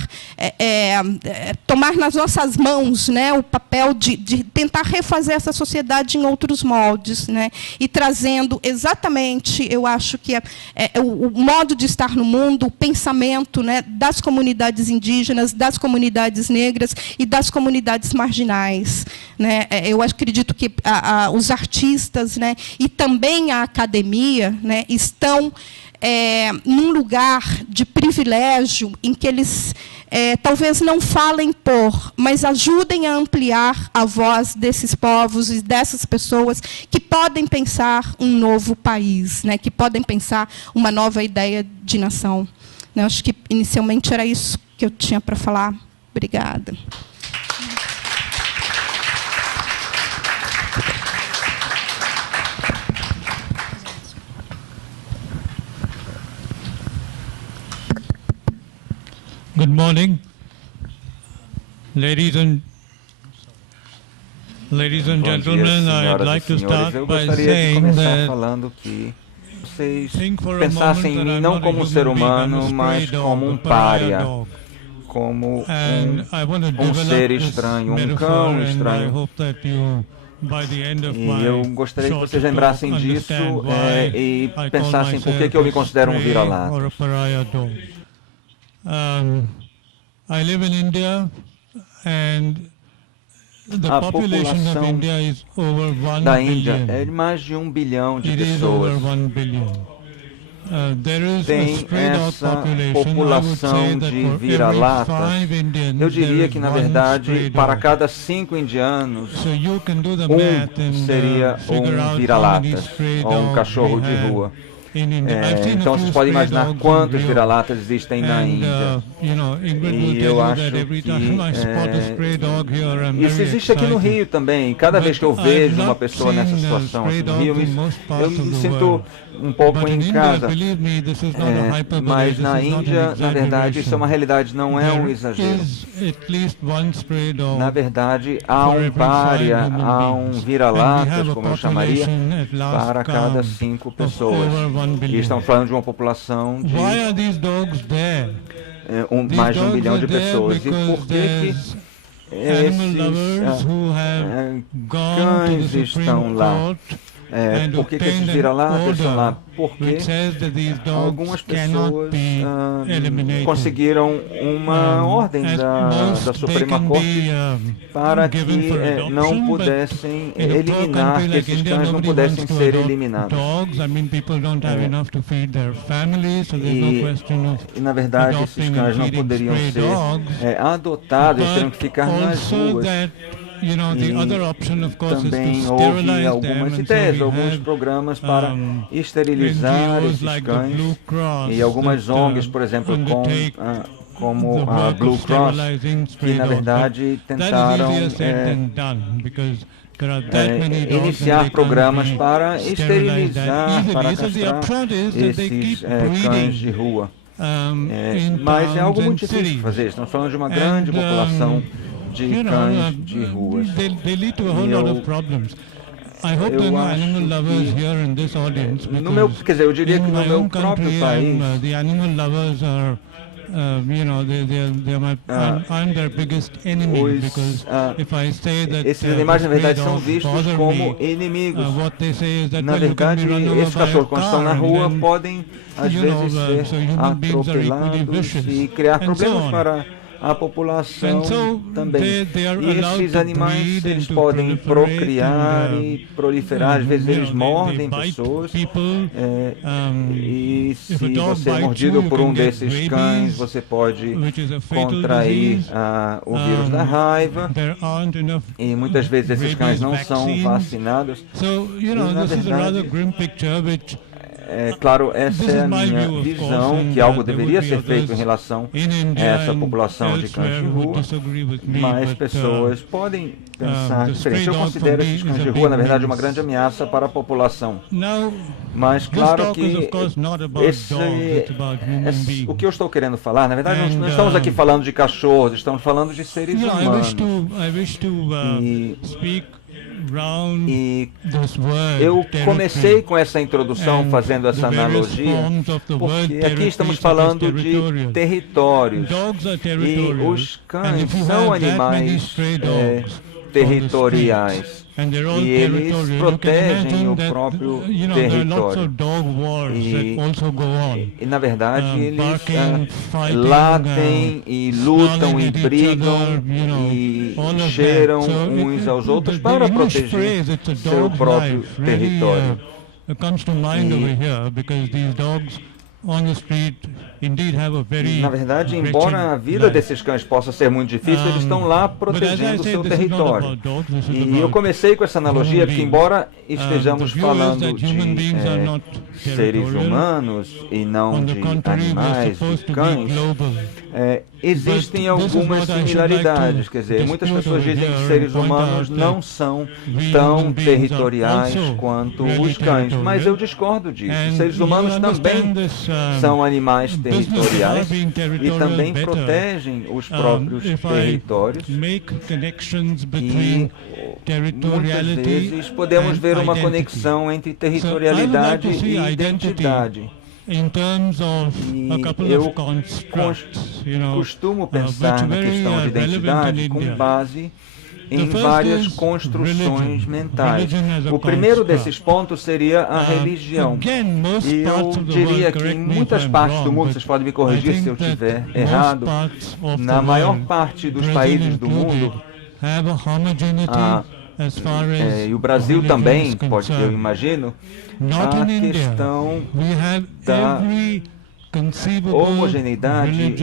nas nossas mãos, né, o papel de tentar refazer essa sociedade em outros moldes, né, e trazendo exatamente, eu acho que o modo de estar no mundo, o pensamento, né, das comunidades indígenas, das comunidades negras e das comunidades marginais. Né? Eu acredito que os artistas, né, e também a academia, né, estão num lugar de privilégio em que eles talvez não falem mas ajudem a ampliar a voz desses povos e dessas pessoas que podem pensar um novo país, né, que podem pensar uma nova ideia de nação. Eu acho que, inicialmente, era isso que eu tinha para falar. Obrigada. Good morning, ladies and gentlemen. I'd like to start by saying that falando que vocês pensassem em mim não como um ser humano, mas como um pária, como um ser estranho, um cão estranho. E eu gostaria que vocês lembrassem disso e pensassem por que eu me considero um vira-lata. I live in India, and the A population of população India is over 1 da Índia billion. é de mais de 1 bilhão de It is pessoas. over 1 billion. There is a Tem stray dog essa population. I would say população that de for every vira-latas. 5 Indians, Eu there diria is que, na one verdade, stray para dog. cada 5 indianos, So you can do the math and seria figure out how vira-lata many stray ou dogs cachorro we de have rua. in India. I've seen a Então few vocês podem stray imaginar dogs in quantos Rio. vira-latas existem na Índia. Ingrid will E tell eu you acho that every que time I spot a stray dog here, I'm isso very existe aqui no excited. Rio também. Cada vez que eu But vejo I've uma not pessoa nessa seen, situação stray aqui no Rio, dogs in most eu parts of me the sinto world. um pouco But in em India, casa. believe me, this is not a hyperbole, Mas this na is not an Índia, na verdade, isso é uma exaggeration. realidade, não é um There exagero. is at least one stray dog Na verdade, há for um every pária, 5 human há beings. um And vira-latas, we have a como eu chamaria, population at last para cada count 5 of pessoas. over 1 E billion. estamos falando de uma população de Why are these dogs there? mais de 1 These bilhão de dogs are there pessoas. E because por que there's animal lovers esses who have gone to cães the estão Supreme lá? Court and Por que esses obtained an vira-latas estão lá? order Porque which says that these dogs algumas cannot pessoas be eliminated. conseguiram uma ordem At da most, Suprema they can Corte be, para given que for adoption, não but pudessem in a poor eliminar, country que like esses India, cães não nobody pudessem wants to ser adopt eliminados. dogs. I mean, people don't have enough to feed their families, so there's no question of E na verdade, esses adopting cães and não feeding poderiam stray ser dogs. adotados, eles teriam que But ficar nas also ruas. that, the other option, of course, is Também to houve sterilize algumas them, ideias, and so we alguns have programas para esterilizar NGOs esses like the cães. Blue Cross E algumas that, ONGs, por exemplo, undertake como the a work Blue of Cross, sterilizing que stray na dogs. verdade But that is tentaram easier said than done, because there are that many dogs and iniciar they programas can't be para sterilized that esterilizar, para easily. So the castrar upshot is that they esses keep cães de breeding rua. in Mas é algo towns muito and difícil de cities. fazer. Estamos falando de uma grande And, população de you know, cães de ruas. they lead to a whole E lot eu- of problems. I hope there are eu no acho animal lovers que here in this audience, no meu, because quer dizer, eu diria in que no my meu own próprio country, país, the animal lovers are, I'm their biggest enemy, because if I say that esses animais, na stray verdade, são dogs vistos bother como me, inimigos. what they say is that, Na well, you can verdade, be run over esses by a cachorros, quando estão na car, and rua, then, podem, às you know, vezes, so ser human beings are equally atropelados vicious, e criar and so problemas on. para a população And so também. they are E allowed esses to animais, breed eles and to podem proliferate procriar and, e proliferar. Às vezes, eles they mordem bite pessoas. people. E if a se dog você é bites mordido you, you por can um get desses rabies, cães, você pode which is a fatal contrair disease. o vírus da raiva. There aren't enough E muitas vezes esses cães rabies não são vaccines. vacinados. So, E, na this is a rather verdade, grim picture, which claro, essa é a minha visão, que algo deveria ser feito em relação a essa população de cães de rua, mas pessoas podem pensar diferente. Eu considero esses cães de rua, na verdade, uma grande ameaça para a população. Mas, claro que o que eu estou querendo falar, na verdade, não estamos aqui falando de cachorros, estamos falando de seres humanos. E eu comecei com essa introdução fazendo essa analogia, porque aqui estamos falando de territórios, e os cães são animais territoriais, e eles protegem o próprio território. E na verdade, eles latem e lutam e brigam e cheiram uns aos outros para proteger seu próprio território. Na verdade, embora a vida desses cães possa ser muito difícil, eles estão lá protegendo o seu território. E eu comecei com essa analogia porque, embora estejamos falando de seres humanos e não de animais, de cães, existem algumas similaridades. Quer dizer, muitas pessoas dizem que seres humanos não são tão territoriais quanto os cães, mas eu discordo disso. Seres humanos também são animais territoriais e também protegem os próprios territórios. E muitas vezes podemos ver uma conexão entre territorialidade e identidade. E eu costumo pensar na questão de identidade com base em várias construções mentais. O primeiro desses pontos seria a religião. E eu diria que em muitas partes do mundo, vocês podem me corrigir se eu estiver errado, na maior parte dos países do mundo, e o Brasil também, eu imagino, a questão da homogeneidade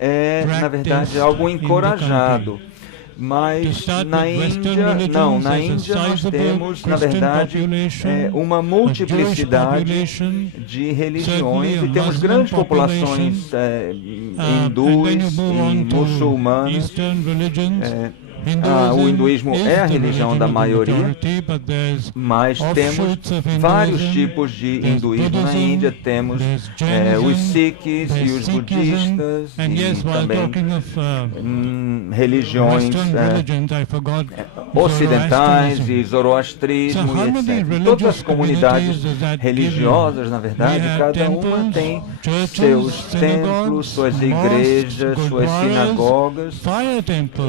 é, na verdade, algo encorajado. Mas na Índia, não. Na Índia nós temos, na verdade, uma multiplicidade de religiões e temos grandes populações hindus e muçulmanos. O hinduísmo é a religião da maioria, mas temos vários tipos de hinduísmo na Índia. Temos os sikhs e os budistas e também religiões ocidentais e zoroastrismo e etc. Todas as comunidades religiosas, na verdade, cada uma tem seus templos, suas igrejas, suas sinagogas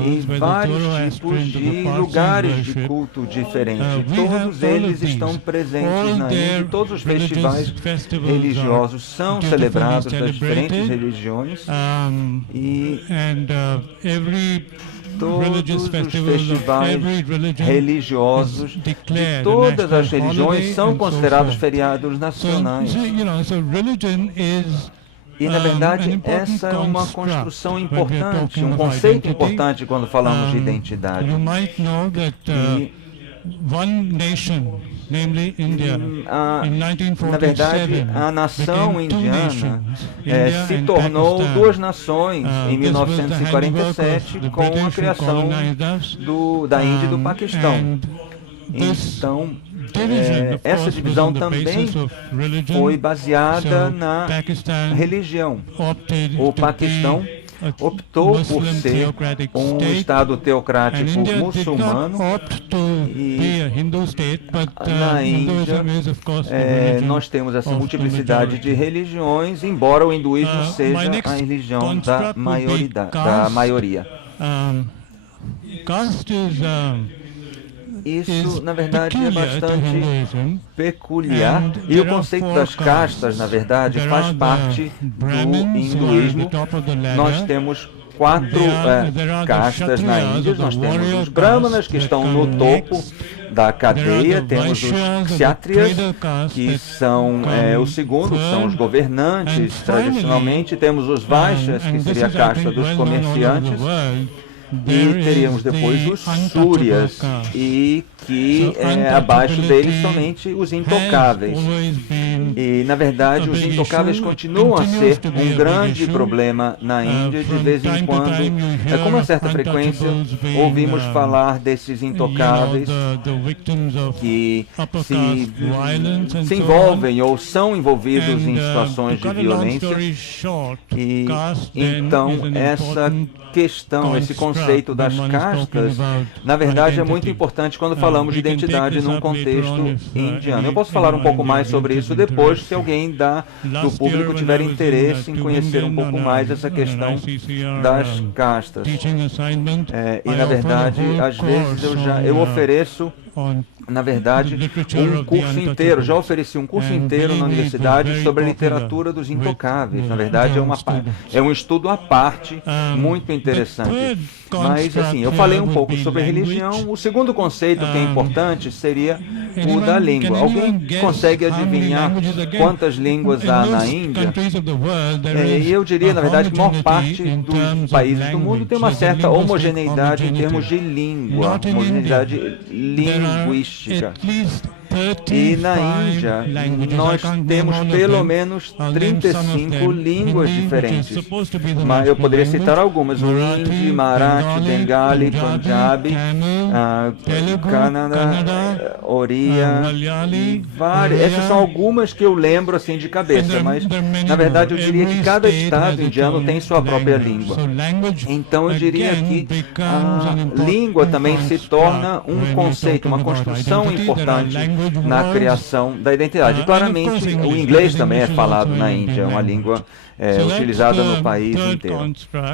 e vários tipos de lugares de culto diferentes. Todos eles estão presentes na Índia. Todos os festivais religiosos são celebrados das diferentes religiões e todos os festivais religiosos de todas as religiões são considerados feriados nacionais. E, na verdade, essa é uma construção importante, um conceito importante quando falamos de identidade. Na verdade, a nação indiana se tornou duas nações em 1947 com a criação da Índia e do Paquistão. Então, essa divisão também foi baseada na religião. O Paquistão optou por ser um Estado teocrático muçulmano e na Índia nós temos essa multiplicidade de religiões, embora o hinduísmo seja a religião da maioria. Isso, na verdade, é bastante peculiar. E o conceito das castas, na verdade, faz parte do hinduísmo. Nós temos 4 castas na Índia. Nós temos os brahmanas, que estão no topo da cadeia. Temos os kshatriyas, que são o segundo, que são os governantes, tradicionalmente. Temos os vaixas, que seria a casta dos comerciantes. e teríamos depois os Súrias, e que abaixo deles somente os intocáveis. E, na verdade, os intocáveis continuam a ser um grande problema na Índia. De vez em quando, com uma certa frequência, ouvimos falar desses intocáveis que se envolvem ou são envolvidos em situações de violência. E, então, essa questão, esse conceito das castas, na verdade, é muito importante quando falamos de identidade num contexto indiano. Eu posso falar um pouco mais sobre isso depois, se alguém do público tiver interesse em conhecer um pouco mais essa questão das castas. E, na verdade, às vezes eu ofereço, na verdade, um curso inteiro. Já ofereci um curso inteiro na universidade sobre a literatura dos intocáveis. Na verdade, é um estudo à parte, muito interessante. Mas, assim, eu falei um pouco sobre religião. O segundo conceito que é importante seria o da língua. Alguém consegue adivinhar quantas línguas há na Índia? E eu diria, na verdade, que a maior parte dos países do mundo tem uma certa homogeneidade em termos de língua, homogeneidade linguística. E na Índia, nós temos pelo menos 35 línguas diferentes. Mas eu poderia citar algumas: o Hindi, Marathi, Bengali, Punjabi, Kannada, Oriya, várias. Essas são algumas que eu lembro assim de cabeça, mas na verdade eu diria que cada estado indiano tem sua própria língua. Então eu diria que a língua também se torna um conceito, uma construção importante na criação da identidade. Claramente, o inglês também é falado na Índia, é uma língua utilizada no país inteiro.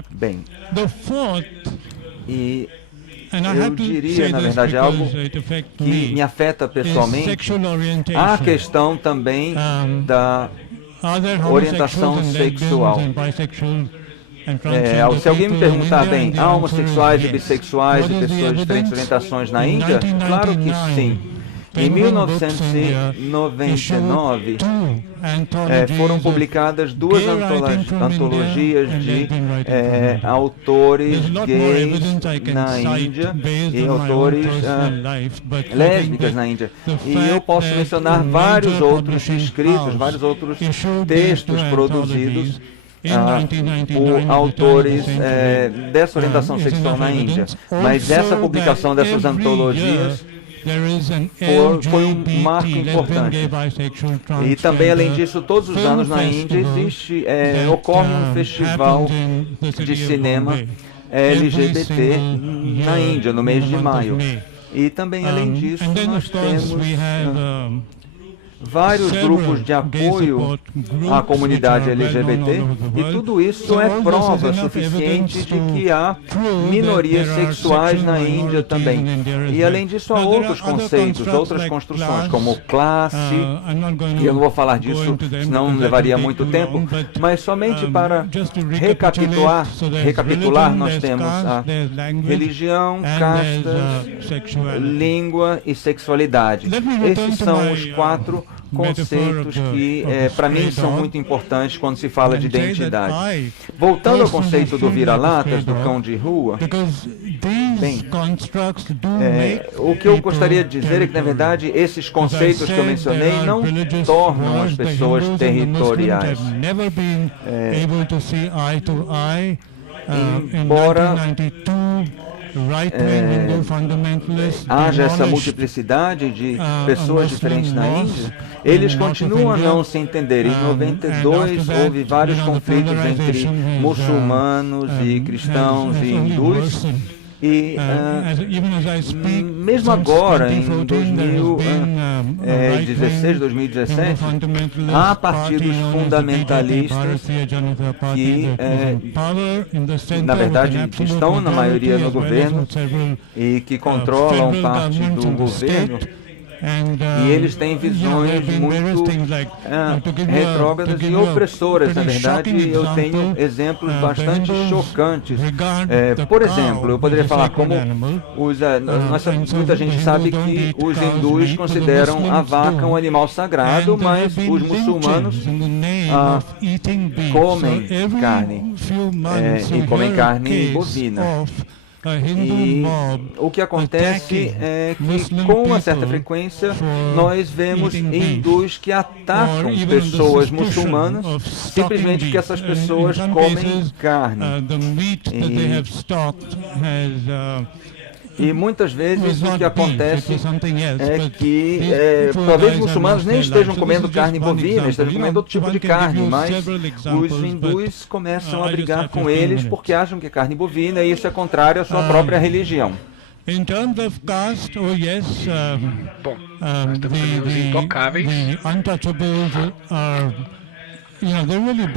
Bem, e eu diria, na verdade, algo que me afeta pessoalmente, a questão também da orientação sexual. Se alguém me perguntar, bem, há homossexuais e bissexuais e pessoas de diferentes orientações na Índia? Claro que sim. Em 1999, foram publicadas duas antologias de autores gays na Índia e autores lésbicas na Índia. E eu posso mencionar vários outros escritos, vários outros textos produzidos por autores dessa orientação sexual na Índia. Mas essa publicação dessas antologias foi um marco importante. E também, além disso, todos os anos na Índia ocorre um festival de cinema LGBT na Índia, no mês de maio. E também, além disso, nós temos vários grupos de apoio à comunidade LGBT, e tudo isso é prova suficiente de que há minorias sexuais na Índia também. E além disso, há outros conceitos, outras construções, como classe, e eu não vou falar disso, senão levaria muito tempo, mas somente para recapitular, nós temos a religião, castas, língua e sexualidade. Esses são os 4 conceitos que, para mim, são muito importantes quando se fala de identidade. Voltando ao conceito do vira-latas, do cão de rua, bem, o que eu gostaria de dizer é que, na verdade, esses conceitos que eu mencionei não tornam as pessoas territoriais. Embora haja essa multiplicidade de pessoas diferentes na Índia, eles continuam a não se entender. Em 92 houve vários conflitos entre muçulmanos e cristãos e hindus. E mesmo agora, em 2016, 2017, há partidos fundamentalistas que, na verdade, estão na maioria no governo e que controlam parte do governo. E eles têm visões muito retrógradas e opressoras. Na verdade, eu tenho exemplos bastante chocantes. Por exemplo, eu poderia falar como muita gente sabe que os hindus consideram a vaca um animal sagrado, mas os muçulmanos comem carne, e comem carne bovina. E o que acontece é que, com uma certa frequência, nós vemos hindus que atacam pessoas muçulmanas simplesmente porque essas pessoas comem carne. E muitas vezes o que acontece é que talvez os muçulmanos nem estejam comendo carne bovina, estejam comendo outro tipo de carne, mas os hindus começam a brigar com eles porque acham que é carne bovina e isso é contrário à sua própria religião. Bom, nós temos também os intocáveis.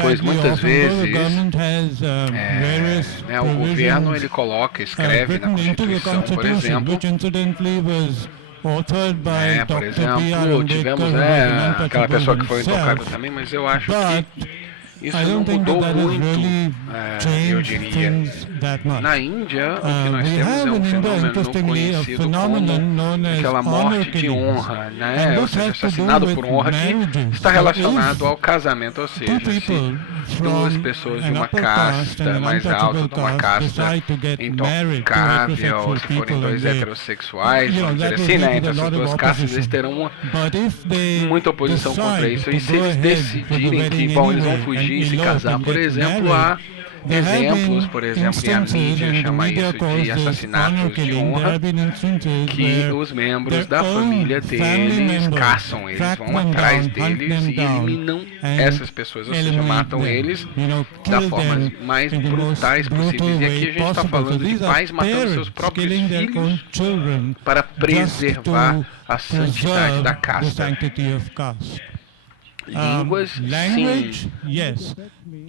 Pois muitas vezes o governo ele escreve na Constituição, por exemplo, tivemos aquela pessoa que foi intocável também, mas eu acho que isso não mudou muito, eu diria. Na Índia, o que nós temos é um fenômeno conhecido como aquela morte de honra, né? Ou seja, assassinado por honra, que está relacionado ao casamento, ou seja, se duas pessoas de uma casta mais alta, de uma casta intocável, se forem dois heterossexuais, vamos dizer assim, né? Entre essas duas castas, eles terão muita oposição contra isso. E se eles decidirem que, bom, eles vão fugir e se casar, por exemplo, há exemplos, por exemplo, e a mídia chama isso de assassinatos de honra, que os membros da família deles caçam eles, vão atrás deles e eliminam essas pessoas, ou seja, matam eles da forma mais brutais possíveis. E aqui a gente está falando de pais matando seus próprios filhos para preservar a santidade da casta. Línguas, sim.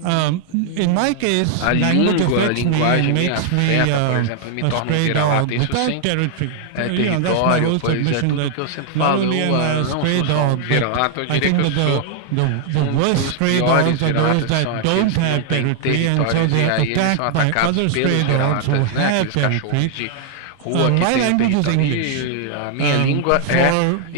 A linguagem me afeta, por exemplo, me torna um vira-lata. Isso sim é território, pois é tudo que eu sempre falo. Eu não sou só um vira-lata, eu diria que eu sou um dos piores vira-latas, são aqueles que não têm territórios e aí eles são atacados pelos vira-latas, né? Aqueles cachorros de rua que tem território. E a minha língua é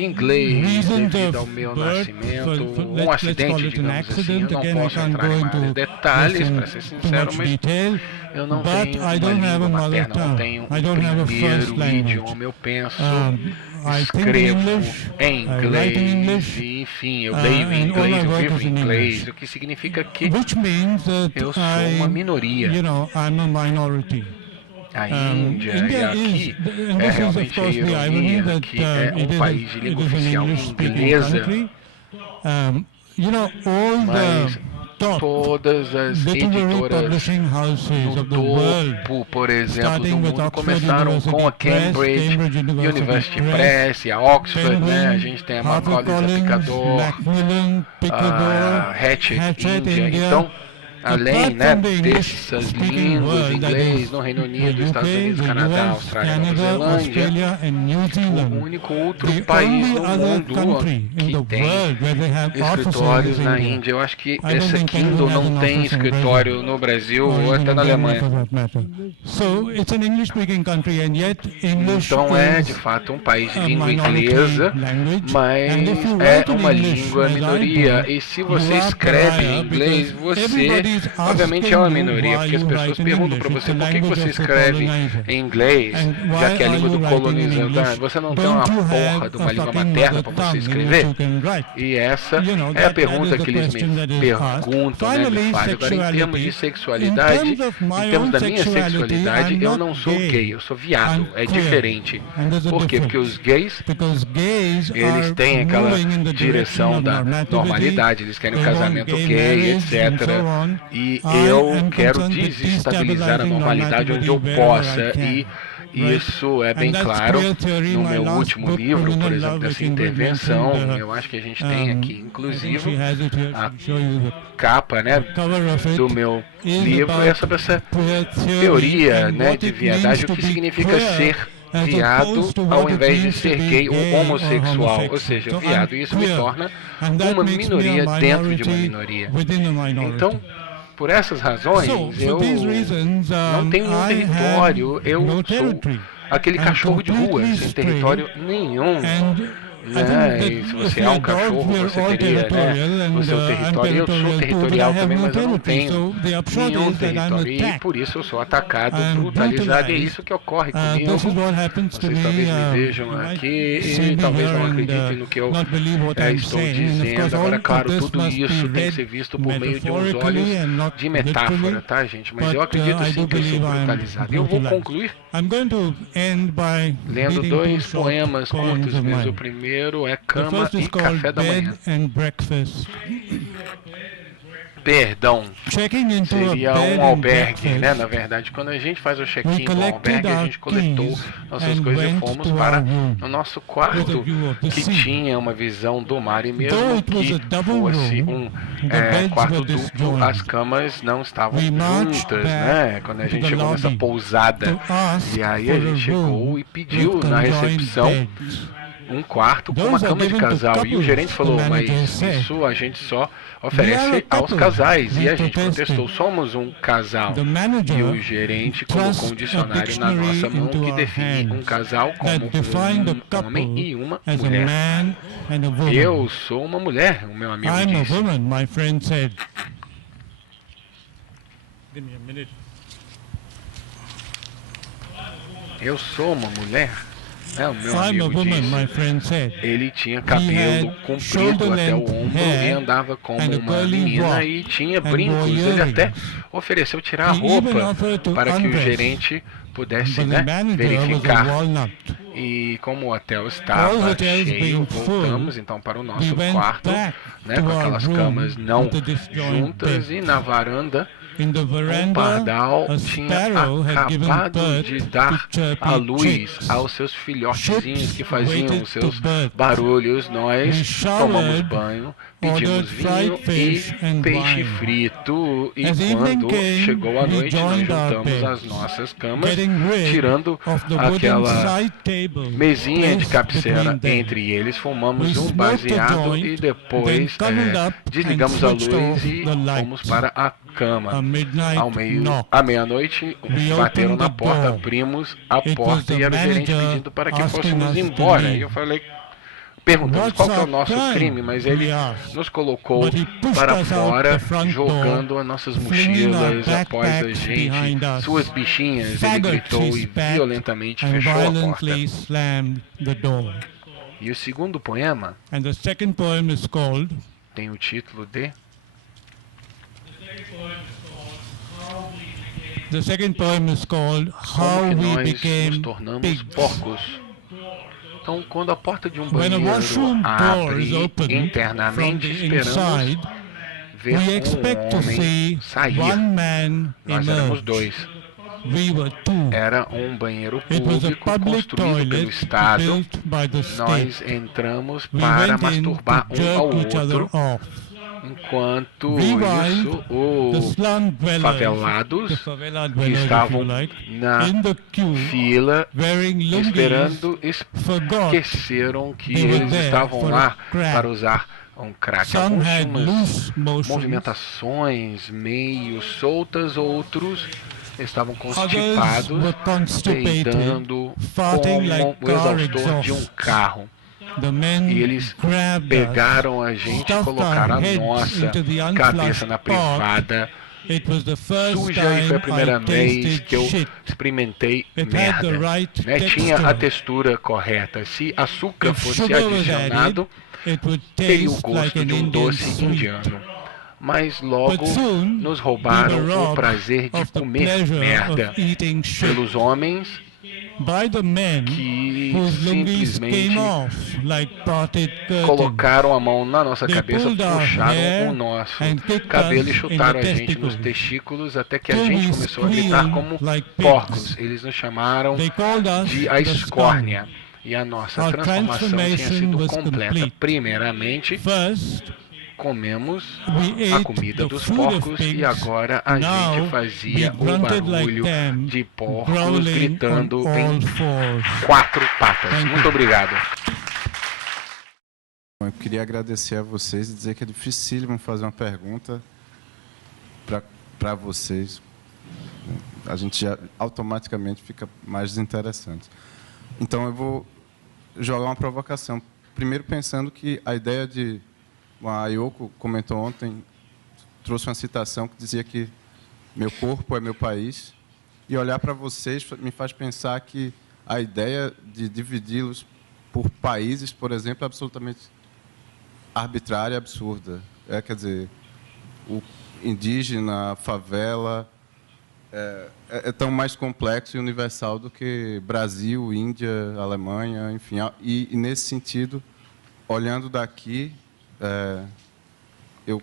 inglês, devido ao meu nascimento, um acidente, digamos assim. Eu não posso entrar em maiores detalhes, para ser sincero, mas eu não tenho uma língua materna, não tenho um primeiro idioma. Eu penso, escrevo em inglês, e, enfim, eu leio em inglês, eu vivo em inglês, o que significa que eu sou uma minoria. A Índia e aqui é realmente a ironia, que é um país de língua oficial inglesa, mas todas as editoras no topo, por exemplo, do mundo começaram com a Cambridge University Press, a Oxford, né? A gente tem a Macaulay Picador, a Hatchet India, então além, né, dessas línguas, inglês, no Reino Unido, Estados Unidos, Canadá, Austrália, Nova Zelândia, o único outro país no mundo que tem escritórios na Índia. Eu acho que essa Kindle não tem escritório no Brasil ou até na Alemanha. Então é, de fato, um país de língua inglesa, mas é uma língua minoria. E se você escreve em inglês, você obviamente é uma minoria, porque as pessoas perguntam para você por que você escreve em inglês, já que é a língua do colonizador. Você não tem uma porra de uma língua materna para você escrever? E essa é a pergunta que eles me perguntam, né, me fazem. Agora, em termos de sexualidade, em termos da minha sexualidade, eu não sou gay, eu sou viado. É diferente. Por quê? Porque os gays, eles têm aquela direção da normalidade, eles querem um casamento gay, etc. E eu quero desestabilizar a normalidade onde eu possa, e isso é bem claro no meu último livro, por exemplo, dessa intervenção. Eu acho que a gente tem aqui, inclusive, a capa, né, do meu livro é sobre essa teoria, né, de viadagem, o que significa ser viado ao invés de ser gay ou homossexual, ou seja, viado. E isso me torna uma minoria dentro de uma minoria. Então, por essas razões, eu não tenho um território, eu sou aquele cachorro de rua, sem território nenhum. né? E se você é um cachorro, você teria, né, o seu território. Eu sou territorial também, mas eu não tenho nenhum território. E por isso eu sou atacado, brutalizado. E é isso que ocorre comigo. Vocês talvez me vejam aqui e talvez não acreditem no que eu estou dizendo. Agora, claro, tudo isso tem que ser visto por meio de uns olhos de metáfora, tá, gente? Mas eu acredito sim que eu sou brutalizado. Eu vou concluir lendo 2 poemas curtos mesmo. O primeiro é Cama e Café da Manhã. Perdão, seria um albergue, né? Na verdade, quando a gente faz o check-in do albergue, a gente coletou nossas coisas e fomos para o nosso quarto, que tinha uma visão do mar. E mesmo que fosse um quarto duplo, as camas não estavam juntas, né? Quando a gente chegou nessa pousada. E aí a gente chegou e pediu na recepção um quarto com uma cama de casal. E o gerente falou, mas isso a gente só oferece aos casais. E a gente protestou, somos um casal. E o gerente colocou um dicionário na nossa mão que define um casal como um homem e uma mulher. Eu sou uma mulher, o meu amigo disse. Eu sou uma mulher. O meu amigo disse. Ele tinha cabelo comprido até o ombro e andava como uma menina e tinha brincos. Ele até ofereceu tirar a roupa para que o gerente pudesse, né, verificar. E como o hotel estava cheio, voltamos então para o nosso quarto, né, com aquelas camas não juntas, e na varanda um pardal tinha acabado de dar à luz aos seus filhotezinhos que faziam os seus barulhos. Nós tomamos banho, pedimos vinho e peixe frito. E quando chegou a noite, nós juntamos as nossas camas, tirando aquela mesinha de cabeceira entre eles, fumamos um baseado e depois desligamos a luz e fomos para a cama. À meia-noite, bateram na porta, abrimos a porta e era o gerente pedindo para que fôssemos embora. E eu falei, perguntamos qual que é o nosso crime, mas ele nos colocou para fora, jogando as nossas mochilas após a gente, suas bichinhas. Ele gritou e violentamente fechou a porta. E o segundo poema tem o título de Como que nós nos tornamos porcos. Então, quando a porta de um banheiro abre internamente, esperamos ver um homem sair. Nós éramos 2. Era um banheiro público construído pelo Estado. Nós entramos para masturbar um ao outro. Enquanto isso, os favelados que estavam na fila esperando esqueceram que eles estavam lá para usar um crack. Alguns tinham umas movimentações meio soltas, outros estavam constipados, peidando como o exaustor de um carro. E eles pegaram a gente e colocaram a nossa cabeça na privada suja, e foi a primeira vez que eu experimentei merda. Né? Tinha a textura correta. Se açúcar fosse adicionado, teria o gosto de um doce indiano. Mas logo nos roubaram o prazer de comer merda pelos homens que simplesmente colocaram a mão na nossa cabeça, puxaram o nosso cabelo e chutaram a gente nos testículos até que a gente começou a gritar como porcos. Eles nos chamaram de a escórnia. E a nossa transformação tinha sido completa. Primeiramente, comemos a comida dos porcos e agora a gente fazia o barulho de porcos gritando em 4 patas. Muito obrigado. Eu queria agradecer a vocês e dizer que é dificílimo fazer uma pergunta para vocês. A gente já automaticamente fica mais desinteressante. Então eu vou jogar uma provocação primeiro pensando que a ideia de... A Ayoko comentou ontem, trouxe uma citação que dizia que meu corpo é meu país, e olhar para vocês me faz pensar que a ideia de dividi-los por países, por exemplo, é absolutamente arbitrária e absurda. Quer dizer, o indígena, a favela, é tão mais complexo e universal do que Brasil, Índia, Alemanha, enfim. E nesse sentido, olhando daqui, eu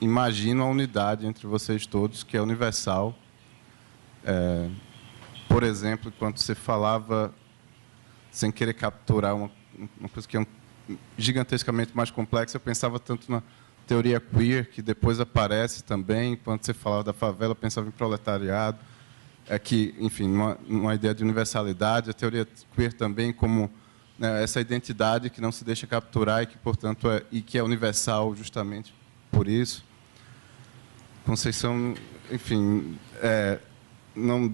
imagino a unidade entre vocês todos, que é universal. Por exemplo, quando você falava, sem querer capturar uma coisa que é gigantescamente mais complexa, eu pensava tanto na teoria queer, que depois aparece também. Quando você falava da favela, eu pensava em proletariado, que, enfim, numa ideia de universalidade, a teoria queer também como, né, essa identidade que não se deixa capturar e que, portanto, que é universal justamente por isso. Conceição, enfim, não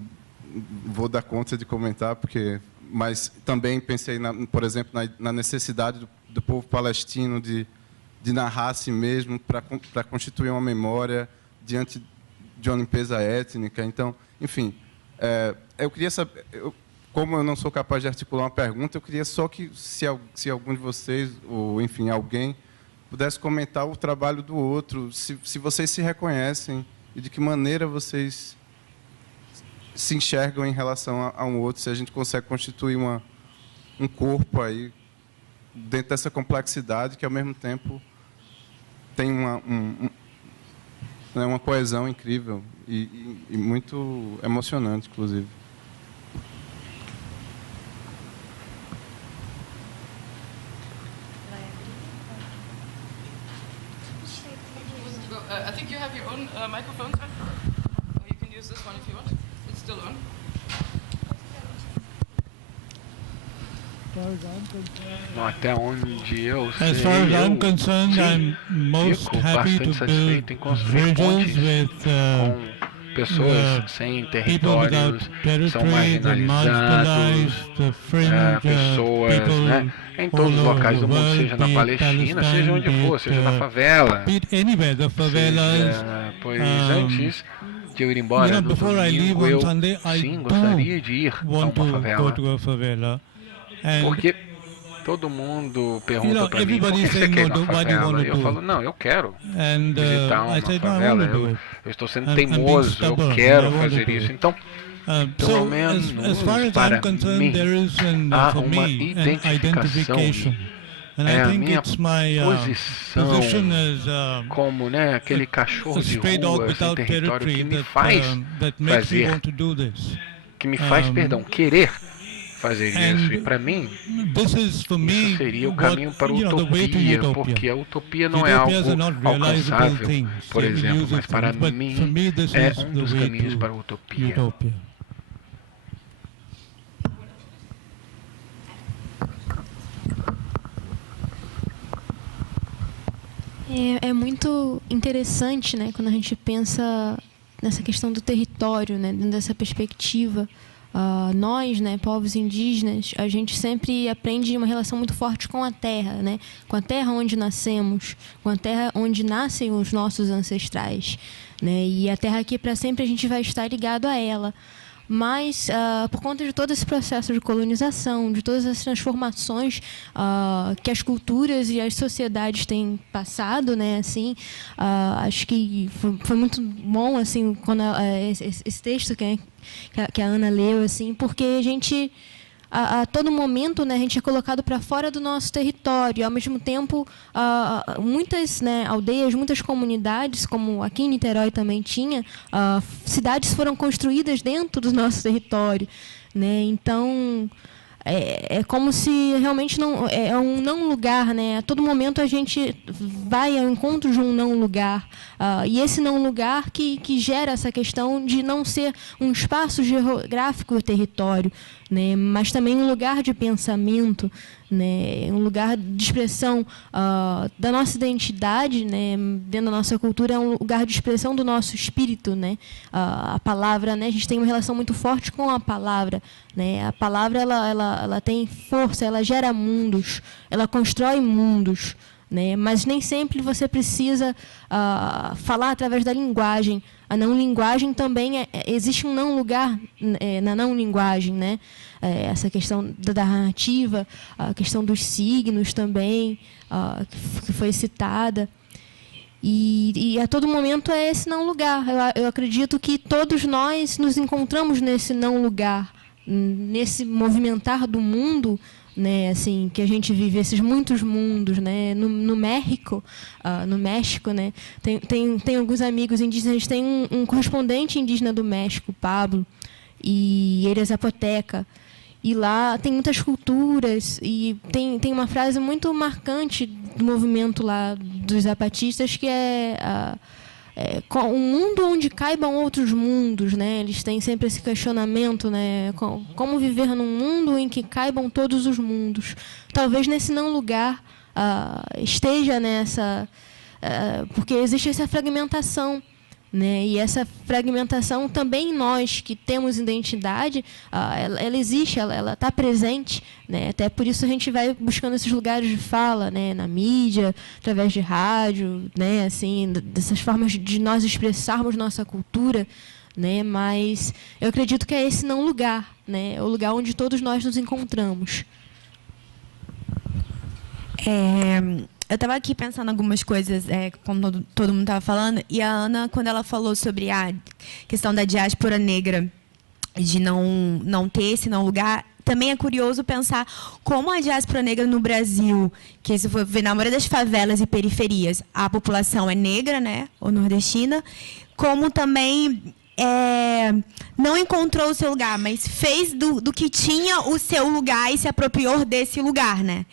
vou dar conta de comentar, mas também pensei, por exemplo, na necessidade do povo palestino de narrar a si mesmo para constituir uma memória diante de uma limpeza étnica. Então, enfim, eu queria saber, como eu não sou capaz de articular uma pergunta, eu queria só que, se algum de vocês, ou, enfim, alguém, pudesse comentar o trabalho do outro, se vocês se reconhecem e de que maneira vocês se enxergam em relação a um outro, se a gente consegue constituir um corpo aí dentro dessa complexidade que, ao mesmo tempo, tem uma coesão incrível e muito emocionante, inclusive. I think you have your own microphone, sir. Or you can use this one if you want. It's still on. Bom, até onde eu sei, As far as I'm concerned, I'm most fico happy bastante to satisfeito build em construir bridges pontes with com pessoas sem people without territórios, são territory, the marginalizados, marginalized, the fringe, pessoas, people né, em todos os all over locais the do mundo, world, seja na be it Palestina, seja onde Palestine, for, be seja it, na favela, be it anywhere, the favelas. pois antes de eu ir embora no before I leave domingo, eu on Sunday, I sim gostaria de ir a want uma to favela, go to a favela. And porque todo mundo pergunta para mim, por everybody que você saying, quer ir "No, na why do you favela?" wanna Eu do falo, it? não, eu quero And visitar uma I said, "No, I favela, wanna do it. eu estou sendo I'm being teimoso, eu stubborn, I quero wanna fazer do isso. it." Então, pelo So, menos as far as para I'm concerned, mim, there is há for uma me, an identificação. identification. And É I a think minha it's my posição position as como, né, aquele cachorro a de stray dog rua sem without território que territory me faz that makes me fazer, want to do this. que me faz, querer fazer isso. E And para mim, this is for me isso seria o what, caminho para a the way to utopia, utopia. porque a utopia não é algo Utopias are not realizable alcançável, things, por they will exemplo, use mas para things, but for mim me this é is um the dos way caminhos to para a utopia. utopia. É muito interessante, né, quando a gente pensa nessa questão do território, né, dentro dessa perspectiva. Nós, né, povos indígenas, a gente sempre aprende uma relação muito forte com a terra, né, com a terra onde nascemos, com a terra onde nascem os nossos ancestrais, né, e a terra aqui para sempre a gente vai estar ligado a ela. Mas, por conta de todo esse processo de colonização, de todas as transformações que as culturas e as sociedades têm passado, né, assim, acho que foi muito bom, assim, quando esse texto que a Ana leu, assim, porque a gente, a todo momento, né, a gente é colocado para fora do nosso território. Ao mesmo tempo, muitas, né, aldeias, muitas comunidades, como aqui em Niterói também tinha, cidades foram construídas dentro do nosso território, né? Então, é como se realmente é um não lugar, né? A todo momento a gente vai ao encontro de um não lugar, e esse não lugar que gera essa questão de não ser um espaço geográfico ou território, né? Mas também um lugar de pensamento, né? Um lugar de expressão da nossa identidade, né? Dentro da nossa cultura, é um lugar de expressão do nosso espírito, né? A palavra, né? A gente tem uma relação muito forte com a palavra, né? A palavra ela tem força, ela gera mundos, ela constrói mundos, né? Mas nem sempre você precisa falar através da linguagem. A não linguagem também existe um não lugar na não linguagem, né? Essa questão da narrativa, a questão dos signos também, que foi citada. E a todo momento é esse não lugar. Eu acredito que todos nós nos encontramos nesse não lugar, nesse movimentar do mundo, né, assim, que a gente vive esses muitos mundos, né, no México, né, tem alguns amigos indígenas. A gente tem um correspondente indígena do México, Pablo, e ele é zapoteca. E lá tem muitas culturas, e tem uma frase muito marcante do movimento lá dos zapatistas, que é um mundo onde caibam outros mundos, né? Eles têm sempre esse questionamento, né? Como viver num mundo em que caibam todos os mundos. Talvez nesse não lugar esteja nessa... porque existe essa fragmentação, né? E essa fragmentação também, nós que temos identidade, ela existe, ela está presente, né? Até por isso a gente vai buscando esses lugares de fala, né? Na mídia, através de rádio, né? Assim, dessas formas de nós expressarmos nossa cultura, né? Mas eu acredito que é esse não lugar, né? É o lugar onde todos nós nos encontramos. Eu estava aqui pensando algumas coisas, como todo mundo estava falando, e a Ana, quando ela falou sobre a questão da diáspora negra, de não ter esse não lugar, também é curioso pensar como a diáspora negra no Brasil, que se for ver na maioria das favelas e periferias, a população é negra, né, ou nordestina, como também não encontrou o seu lugar, mas fez do que tinha o seu lugar e se apropriou desse lugar, né?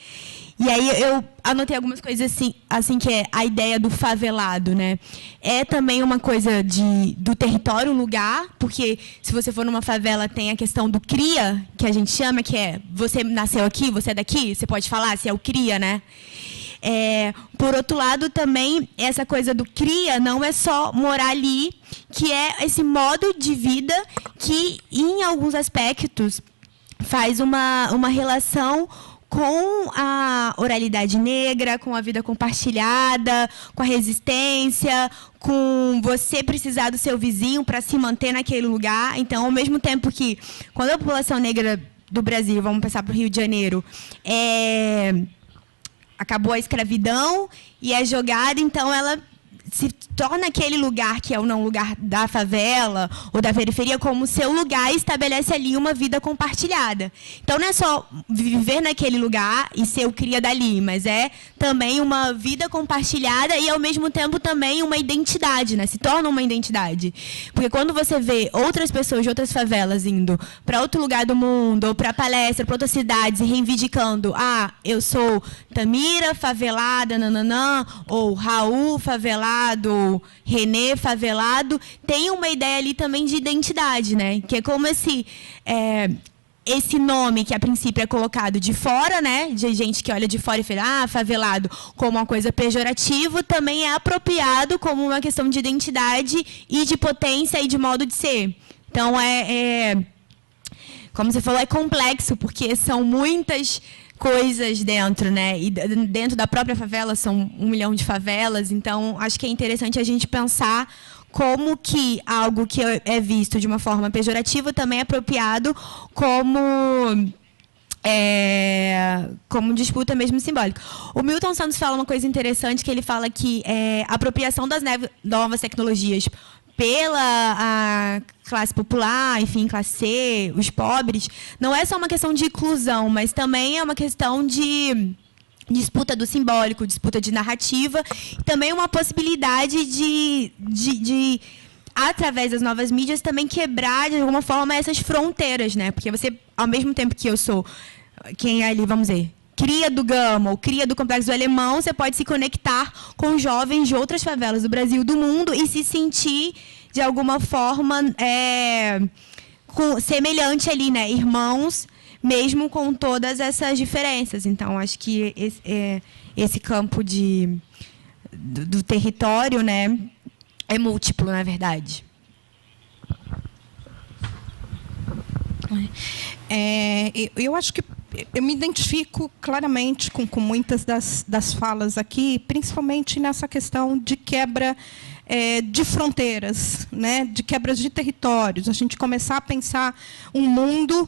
E aí eu anotei algumas coisas assim que é a ideia do favelado, né? É também uma coisa do território, lugar, porque se você for numa favela tem a questão do cria, que a gente chama, que é você nasceu aqui, você é daqui, você pode falar se é o cria, né? Por outro lado, também, essa coisa do cria não é só morar ali, que é esse modo de vida que, em alguns aspectos, faz uma relação com a oralidade negra, com a vida compartilhada, com a resistência, com você precisar do seu vizinho para se manter naquele lugar. Então, ao mesmo tempo que, quando a população negra do Brasil, vamos passar para o Rio de Janeiro, acabou a escravidão e é jogada, então ela se torna aquele lugar que é o não lugar da favela ou da periferia como seu lugar e estabelece ali uma vida compartilhada. Então, não é só viver naquele lugar e ser o cria dali, mas é também uma vida compartilhada e, ao mesmo tempo, também uma identidade, né? Se torna uma identidade. Porque quando você vê outras pessoas de outras favelas indo para outro lugar do mundo ou para palestra, para outras cidades e reivindicando, eu sou Tamira, favelada, nananã, ou Raul, favelado, Renê, favelado, tem uma ideia ali também de identidade, né? Que é como esse nome que a princípio é colocado de fora, né? De gente que olha de fora e fala, favelado, como uma coisa pejorativa, também é apropriado como uma questão de identidade e de potência e de modo de ser. Então, como você falou, é complexo, porque são muitas coisas dentro, né? E dentro da própria favela são 1 milhão de favelas. Então, acho que é interessante a gente pensar como que algo que é visto de uma forma pejorativa também é apropriado como disputa mesmo simbólica. O Milton Santos fala uma coisa interessante, que ele fala que a apropriação das novas tecnologias pela a classe popular, enfim, classe C, os pobres, não é só uma questão de inclusão, mas também é uma questão de disputa do simbólico, disputa de narrativa, e também uma possibilidade de através das novas mídias, também quebrar, de alguma forma, essas fronteiras, né? Porque você, ao mesmo tempo que eu sou quem é ali, vamos dizer, cria do Gama ou cria do Complexo do Alemão, você pode se conectar com jovens de outras favelas do Brasil, do mundo, e se sentir, de alguma forma, semelhante ali, né? Irmãos, mesmo com todas essas diferenças. Então, acho que esse campo do território, né, é múltiplo, na verdade. Eu acho que eu me identifico claramente com muitas das falas aqui, principalmente nessa questão de quebra de fronteiras, né, de quebras de territórios. A gente começar a pensar um mundo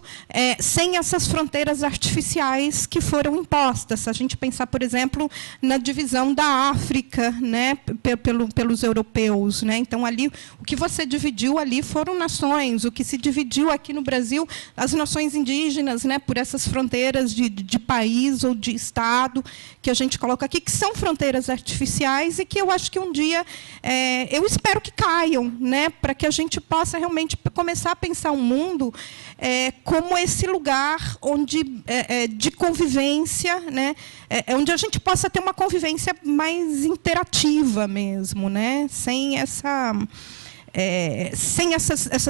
sem essas fronteiras artificiais que foram impostas. A gente pensar, por exemplo, na divisão da África, né, pelos europeus, né? Então, ali, o que você dividiu ali foram nações. O que se dividiu aqui no Brasil, as nações indígenas, né, por essas fronteiras de país ou de estado que a gente coloca aqui, que são fronteiras artificiais e que eu acho que um dia eu espero que caiam, né, para que a gente possa realmente começar a pensar um mundo como esse lugar onde de convivência, né, onde a gente possa ter uma convivência mais interativa mesmo, né, sem essas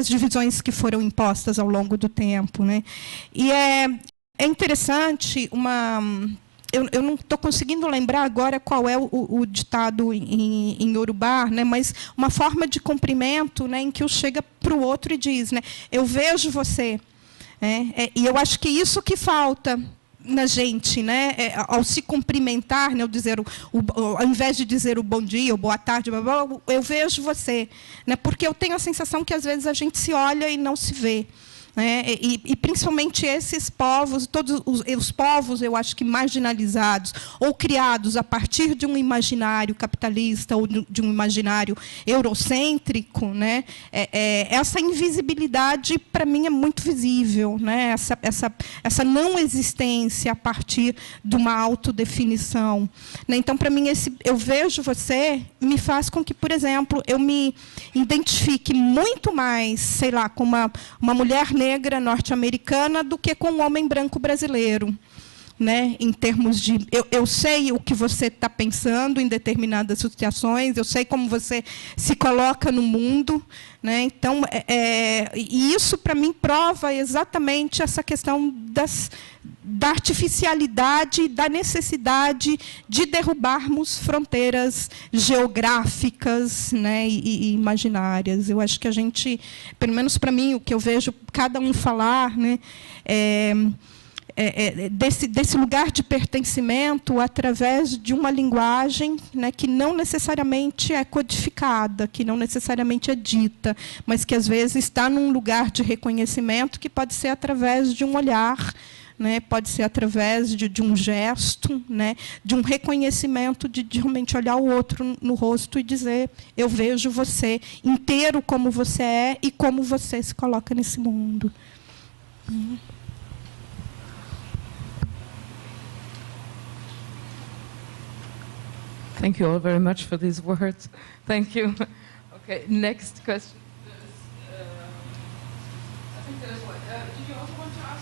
divisões que foram impostas ao longo do tempo, né. E é interessante eu não estou conseguindo lembrar agora qual é o ditado em Yorubá, né, mas uma forma de cumprimento, né, em que um chega para o outro e diz, né, eu vejo você. E eu acho que isso que falta na gente, né, ao se cumprimentar, né, ao invés de dizer o bom dia, ou boa tarde, eu vejo você. Né, porque eu tenho a sensação que, às vezes, a gente se olha e não se vê. E principalmente esses povos, todos os povos, eu acho que marginalizados ou criados a partir de um imaginário capitalista ou de um imaginário eurocêntrico, né? Essa invisibilidade, para mim, é muito visível, né? Essa não existência a partir de uma autodefinição. Né? Então, para mim, eu vejo você me faz com que, por exemplo, eu me identifique muito mais, sei lá, com uma mulher negra norte-americana do que com um homem branco brasileiro, né? Em termos de eu sei o que você está pensando em determinadas situações, eu sei como você se coloca no mundo, né? Então, e isso para mim prova exatamente essa questão da artificialidade, da necessidade de derrubarmos fronteiras geográficas, né, e imaginárias. Eu acho que a gente, pelo menos para mim, o que eu vejo cada um falar, né, desse lugar de pertencimento através de uma linguagem, né, que não necessariamente é codificada, que não necessariamente é dita, mas que, às vezes, está num lugar de reconhecimento que pode ser através de um olhar, né, pode ser através de um gesto, né, de um reconhecimento, de realmente olhar o outro no rosto e dizer, eu vejo você inteiro como você é e como você se coloca nesse mundo. Thank you all very much for these words. Thank you. Okay, next question. I think there's one. Did you also want to ask?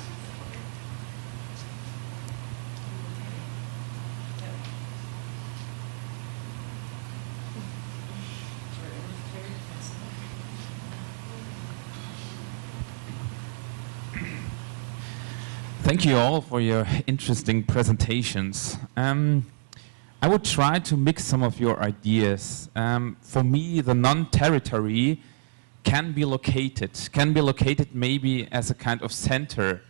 Thank you all for your interesting presentations. I would try to mix some of your ideas. For me, the non-territory can be located maybe as a kind of center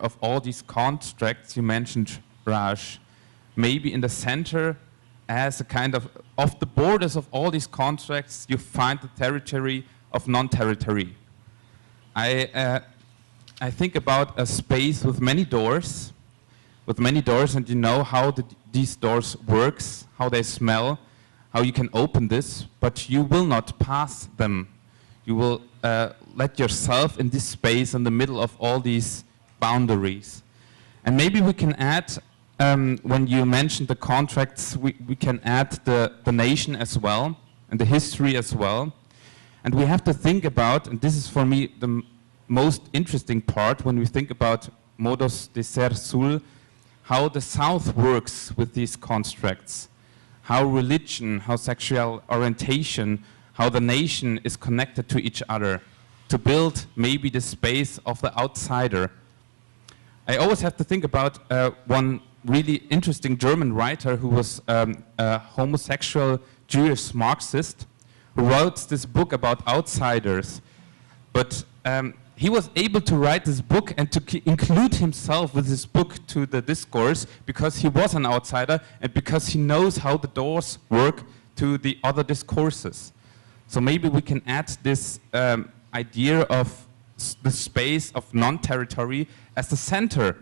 of all these constructs you mentioned, Raj. Maybe in the center, as a kind of the borders of all these constructs, you find the territory of non-territory. I think about a space with many doors, and you know how these doors works, how they smell, how you can open this, but you will not pass them. You will let yourself in this space in the middle of all these boundaries. And maybe we can add, when you mentioned the contracts, we can add the nation as well, and the history as well. And we have to think about, and this is for me the most interesting part, when we think about Modos de Ser Sul, how the South works with these constructs, how religion, how sexual orientation, how the nation is connected to each other, to build maybe the space of the outsider. I always have to think about one really interesting German writer who was a homosexual Jewish Marxist who wrote this book about outsiders. But he was able to write this book and to include himself with this book to the discourse because he was an outsider and because he knows how the doors work to the other discourses. So maybe we can add this idea of the space of non-territory as the center,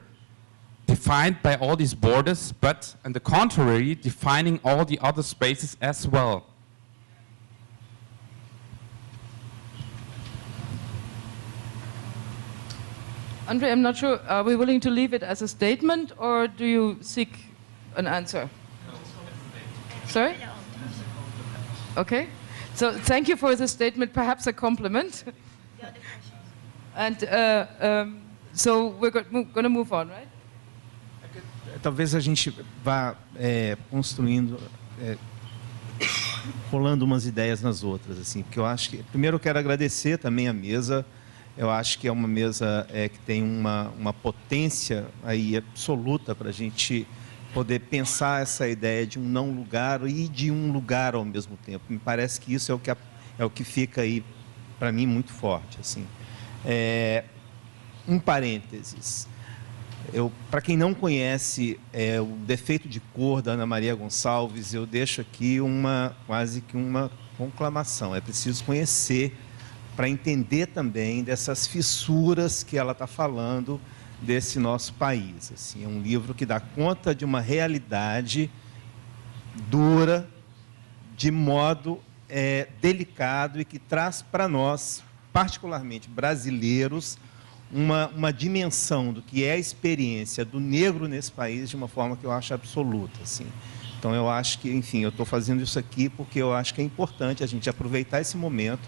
defined by all these borders, but on the contrary, defining all the other spaces as well. Andre, I'm not sure, are we willing to leave it as a statement, or do you seek an answer? Sorry? Okay. So thank you for the statement, perhaps a compliment. And so we're going to move on, right? Talvez a gente vá construindo, rolando umas ideias nas outras, assim, porque eu acho que, primeiro eu quero agradecer também a mesa. Eu acho que é uma mesa que tem uma potência aí absoluta para a gente poder pensar essa ideia de um não lugar e de um lugar ao mesmo tempo. Me parece que isso é o que fica aí para mim muito forte, assim. Um parênteses. Para quem não conhece o defeito de cor da Ana Maria Gonçalves, eu deixo aqui quase que uma conclamação. É preciso conhecer para entender também dessas fissuras que ela está falando desse nosso país. Assim, é um livro que dá conta de uma realidade dura, de modo delicado e que traz para nós, particularmente brasileiros, uma dimensão do que é a experiência do negro nesse país de uma forma que eu acho absoluta. Assim. Então, eu acho que, enfim, eu estou fazendo isso aqui porque eu acho que é importante a gente aproveitar esse momento.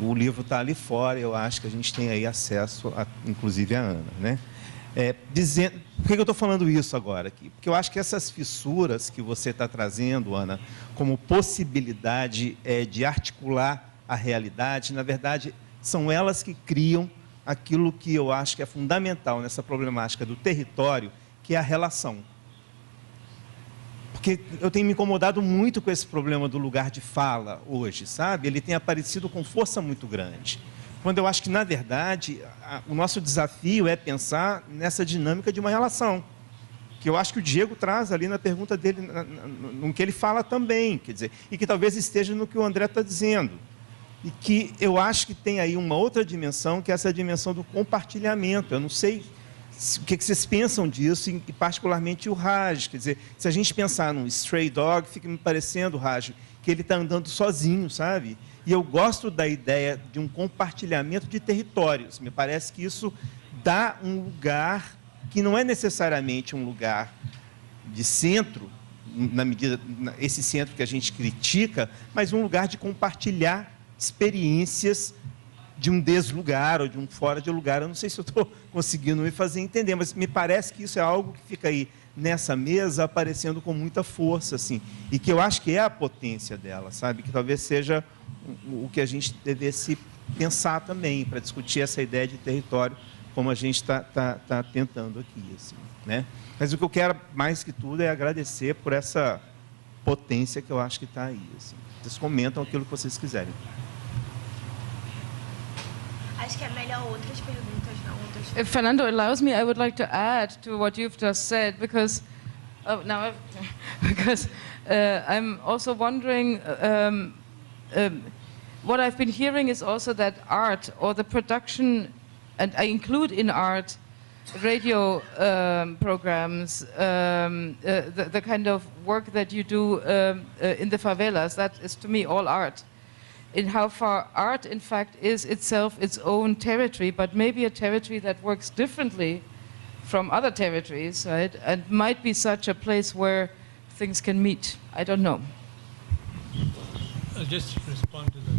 O livro está ali fora, eu acho que a gente tem aí acesso, inclusive a Ana, né? Por que eu estou falando isso agora aqui? Porque eu acho que essas fissuras que você está trazendo, Ana, como possibilidade de articular a realidade, na verdade, são elas que criam aquilo que eu acho que é fundamental nessa problemática do território, que é a relação. Porque eu tenho me incomodado muito com esse problema do lugar de fala hoje, sabe? Ele tem aparecido com força muito grande. Quando eu acho que, na verdade, o nosso desafio é pensar nessa dinâmica de uma relação. Que eu acho que o Diego traz ali na pergunta dele, no que ele fala também, quer dizer, e que talvez esteja no que o André está dizendo. E que eu acho que tem aí uma outra dimensão, que é essa dimensão do compartilhamento. Eu não sei o que vocês pensam disso, e particularmente o Raj. Quer dizer, se a gente pensar num stray dog, fica me parecendo, Raj, que ele está andando sozinho, sabe? E eu gosto da ideia de um compartilhamento de territórios. Me parece que isso dá um lugar que não é necessariamente um lugar de centro, na medida, esse centro que a gente critica, mas um lugar de compartilhar experiências de um deslugar ou de um fora de lugar. Eu não sei se eu estou conseguindo me fazer entender, mas me parece que isso é algo que fica aí nessa mesa aparecendo com muita força, assim, e que eu acho que é a potência dela, sabe? Que talvez seja o que a gente devesse pensar também para discutir essa ideia de território, como a gente está tentando aqui, assim, né? Mas o que eu quero mais que tudo é agradecer por essa potência que eu acho que está aí, assim. Vocês comentam aquilo que vocês quiserem. Acho que é melhor outras perguntas, não outras. If Fernando allows me, I would like to add to what you've just said, because I'm also wondering. What I've been hearing is also that art, or the production, and I include in art radio programs, the kind of work that you do in the favelas. That is, to me, all art. In how far art, in fact, is itself its own territory, but maybe a territory that works differently from other territories, right? And might be such a place where things can meet. I don't know. I'll just respond to that.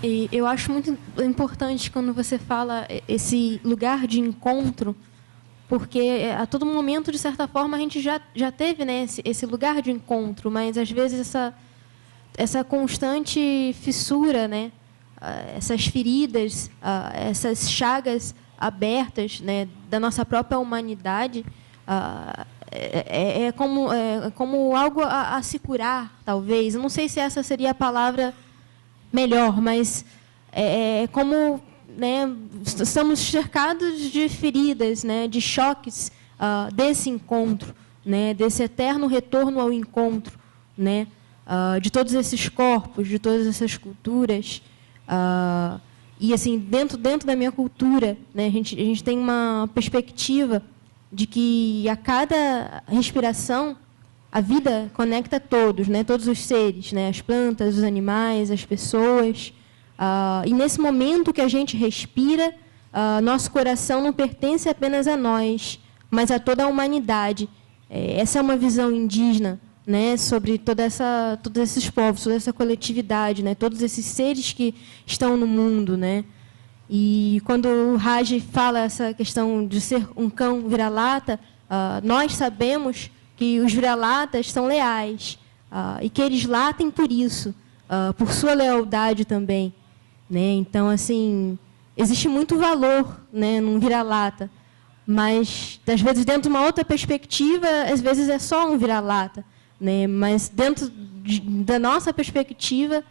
E eu acho muito importante quando você fala esse lugar de encontro, porque a todo momento, de certa forma, a gente já teve, né, esse lugar de encontro, mas às vezes essa constante fissura, né, essas feridas, essas chagas abertas, né, da nossa própria humanidade, é como algo a se curar, talvez. Eu não sei se essa seria a palavra melhor, mas como, né, estamos cercados de feridas, né, de choques desse encontro, né, desse eterno retorno ao encontro, né, de todos esses corpos, de todas essas culturas. E, assim, dentro da minha cultura, né, a gente tem uma perspectiva de que a cada respiração a vida conecta todos, né, todos os seres, né, as plantas, os animais, as pessoas. E nesse momento que a gente respira, nosso coração não pertence apenas a nós, mas a toda a humanidade. Essa é uma visão indígena, né, sobre todos esses povos, toda essa coletividade, né, todos esses seres que estão no mundo, né. E quando o Raj fala essa questão de ser um cão vira-lata, nós sabemos que os vira-latas são leais, e que eles latem por isso, por sua lealdade também, né. Então, assim, existe muito valor, né, num vira-lata, mas, às vezes, dentro de uma outra perspectiva, às vezes é só um vira-lata, né, mas, dentro da nossa perspectiva,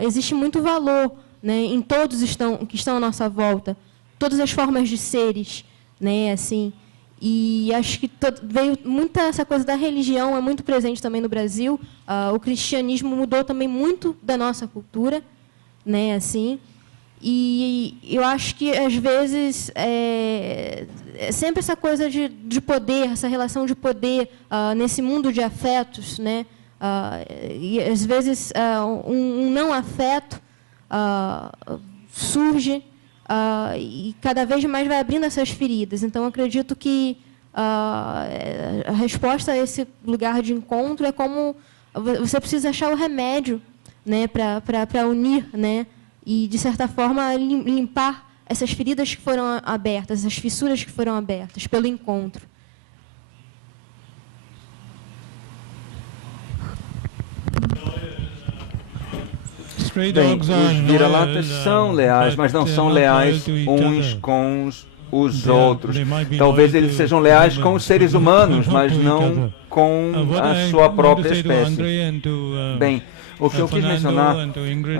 existe muito valor, né, em todos que estão à nossa volta, todas as formas de seres, né, assim. E acho que veio muita essa coisa da religião, é muito presente também no Brasil. O cristianismo mudou também muito da nossa cultura, né, assim. E eu acho que, às vezes, é sempre essa coisa de poder, essa relação de poder nesse mundo de afetos, né? E, às vezes, um não-afeto surge e cada vez mais vai abrindo essas feridas. Então, eu acredito que a resposta a esse lugar de encontro é como você precisa achar o remédio, né, para unir, né, e, de certa forma, limpar essas feridas que foram abertas, essas fissuras que foram abertas pelo encontro. Bem, os vira-latas são leais, mas não são leais uns com os outros. Talvez eles sejam leais com os seres humanos, mas não com a sua própria espécie. Bem, o que eu quis mencionar,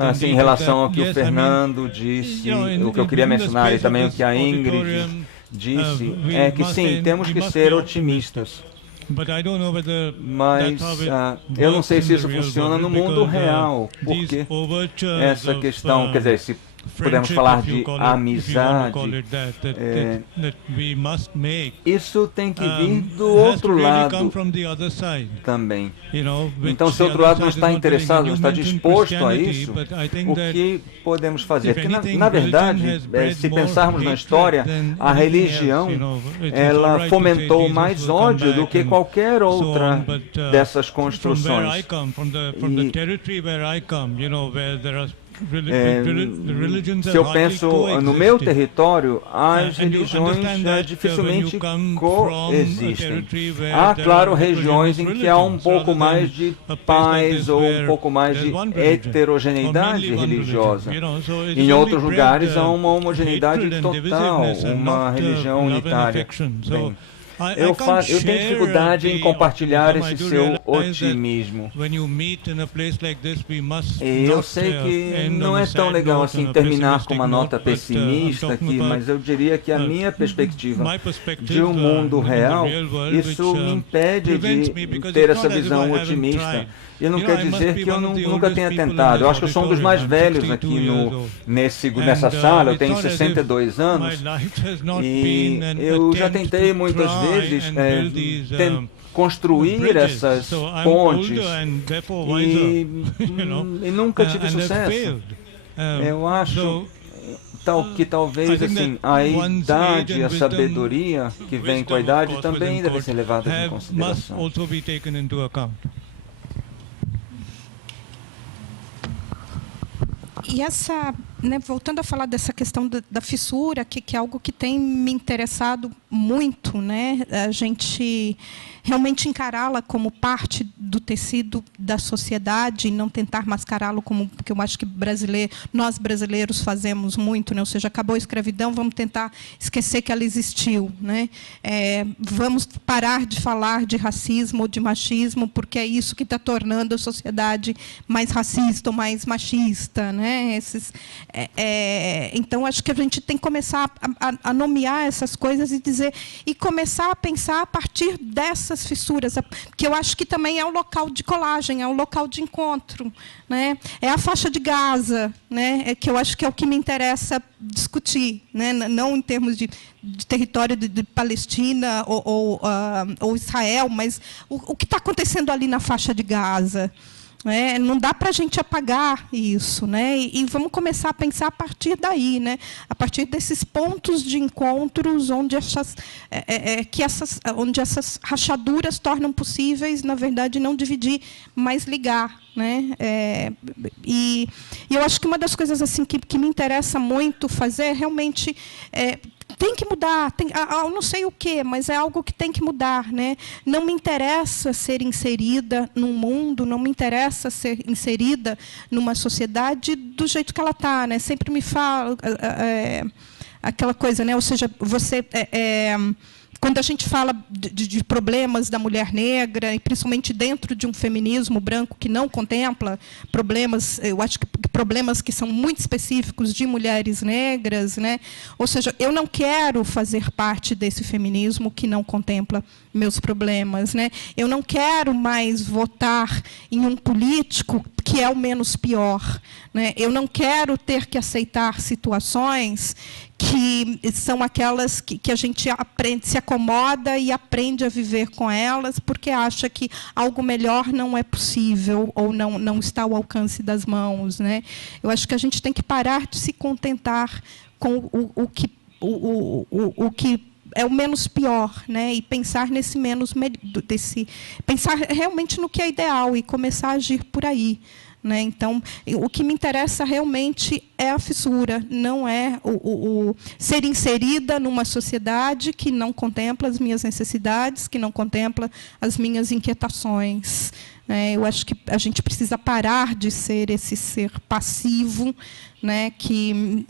assim, em relação ao que o Fernando disse, o que eu queria mencionar e também o que a Ingrid disse, é que sim, temos que ser otimistas. Mas eu não sei se isso funciona no mundo real, porque essa questão, quer dizer, se pudermos falar de amizade, isso tem que vir do outro lado também. Então, se o outro lado não está interessado, não está disposto a isso, o que podemos fazer? Porque, na verdade, se pensarmos na história, a religião, ela fomentou mais ódio do que qualquer outra dessas construções. Se eu penso no meu território, as religiões dificilmente coexistem. Há, claro, regiões em que há um pouco mais de paz ou um pouco mais de heterogeneidade religiosa. Em outros lugares há uma homogeneidade total, uma religião unitária. Bem, eu tenho dificuldade em compartilhar esse seu otimismo. E eu sei que não é tão legal assim terminar com uma nota pessimista aqui, mas eu diria que a minha perspectiva de um mundo real, isso me impede de ter essa visão otimista. E não quer dizer que eu nunca tenha tentado. Eu acho que eu sou um dos mais velhos aqui nessa sala. Eu tenho 62 anos e eu já tentei muitas vezes construir essas pontes e nunca tive sucesso. Eu acho que talvez assim, a idade e a sabedoria que vem com a idade também devem ser levadas em consideração. E essa né, voltando a falar dessa questão da fissura, que é algo que tem me interessado muito, né, a gente realmente encará-la como parte do tecido da sociedade e não tentar mascará-lo como, porque eu acho que nós brasileiros fazemos muito, né, ou seja, acabou a escravidão, vamos tentar esquecer que ela existiu, né, vamos parar de falar de racismo ou de machismo, porque é isso que está tornando a sociedade mais racista ou mais machista, né, então, acho que a gente tem que começar a nomear essas coisas e começar a pensar a partir dessas fissuras, que eu acho que também é um local de colagem, é um local de encontro, né? É a faixa de Gaza, né? Que eu acho que é o que me interessa discutir, né? Não em termos de território de Palestina ou Israel, mas o que está acontecendo ali na faixa de Gaza. Não dá para a gente apagar isso, né? E vamos começar a pensar a partir daí, né? A partir desses pontos de encontros onde onde essas rachaduras tornam possíveis, na verdade, não dividir, mas ligar, né? E eu acho que uma das coisas assim que me interessa muito fazer é realmente tem que mudar, eu não sei o quê, mas é algo que tem que mudar, né? Não me interessa ser inserida num mundo, não me interessa ser inserida numa sociedade do jeito que ela está, né? Sempre me fala aquela coisa, né? Ou seja, você quando a gente fala de problemas da mulher negra, e principalmente dentro de um feminismo branco que não contempla problemas, eu acho que problemas que são muito específicos de mulheres negras, né? Ou seja, eu não quero fazer parte desse feminismo que não contempla meus problemas, né? Eu não quero mais votar em um político que é o menos pior, né? Eu não quero ter que aceitar situações que são aquelas que a gente aprende, se acomoda e aprende a viver com elas, porque acha que algo melhor não é possível ou não está ao alcance das mãos, né? Eu acho que a gente tem que parar de se contentar com o que é o menos pior, né? E pensar pensar realmente no que é ideal e começar a agir por aí, né? Então, o que me interessa realmente é a fissura, não é o ser inserida numa sociedade que não contempla as minhas necessidades, que não contempla as minhas inquietações. Eu acho que a gente precisa parar de ser esse ser passivo, né? Que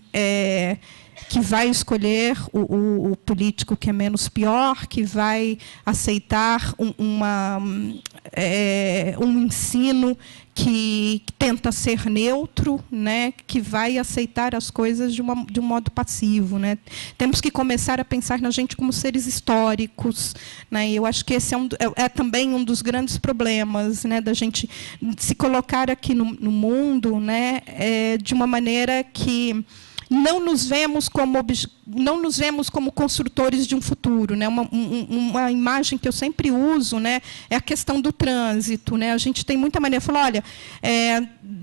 vai escolher o político que é menos pior, que vai aceitar um ensino que tenta ser neutro, né? Que vai aceitar as coisas de um modo passivo, né? Temos que começar a pensar na gente como seres históricos, né? E eu acho que esse é também um dos grandes problemas, né? Da gente se colocar aqui no mundo, né? De uma maneira que não nos vemos como construtores de um futuro, né? Uma imagem que eu sempre uso, né, é a questão do trânsito, né? A gente tem muita maneira de falar, olha,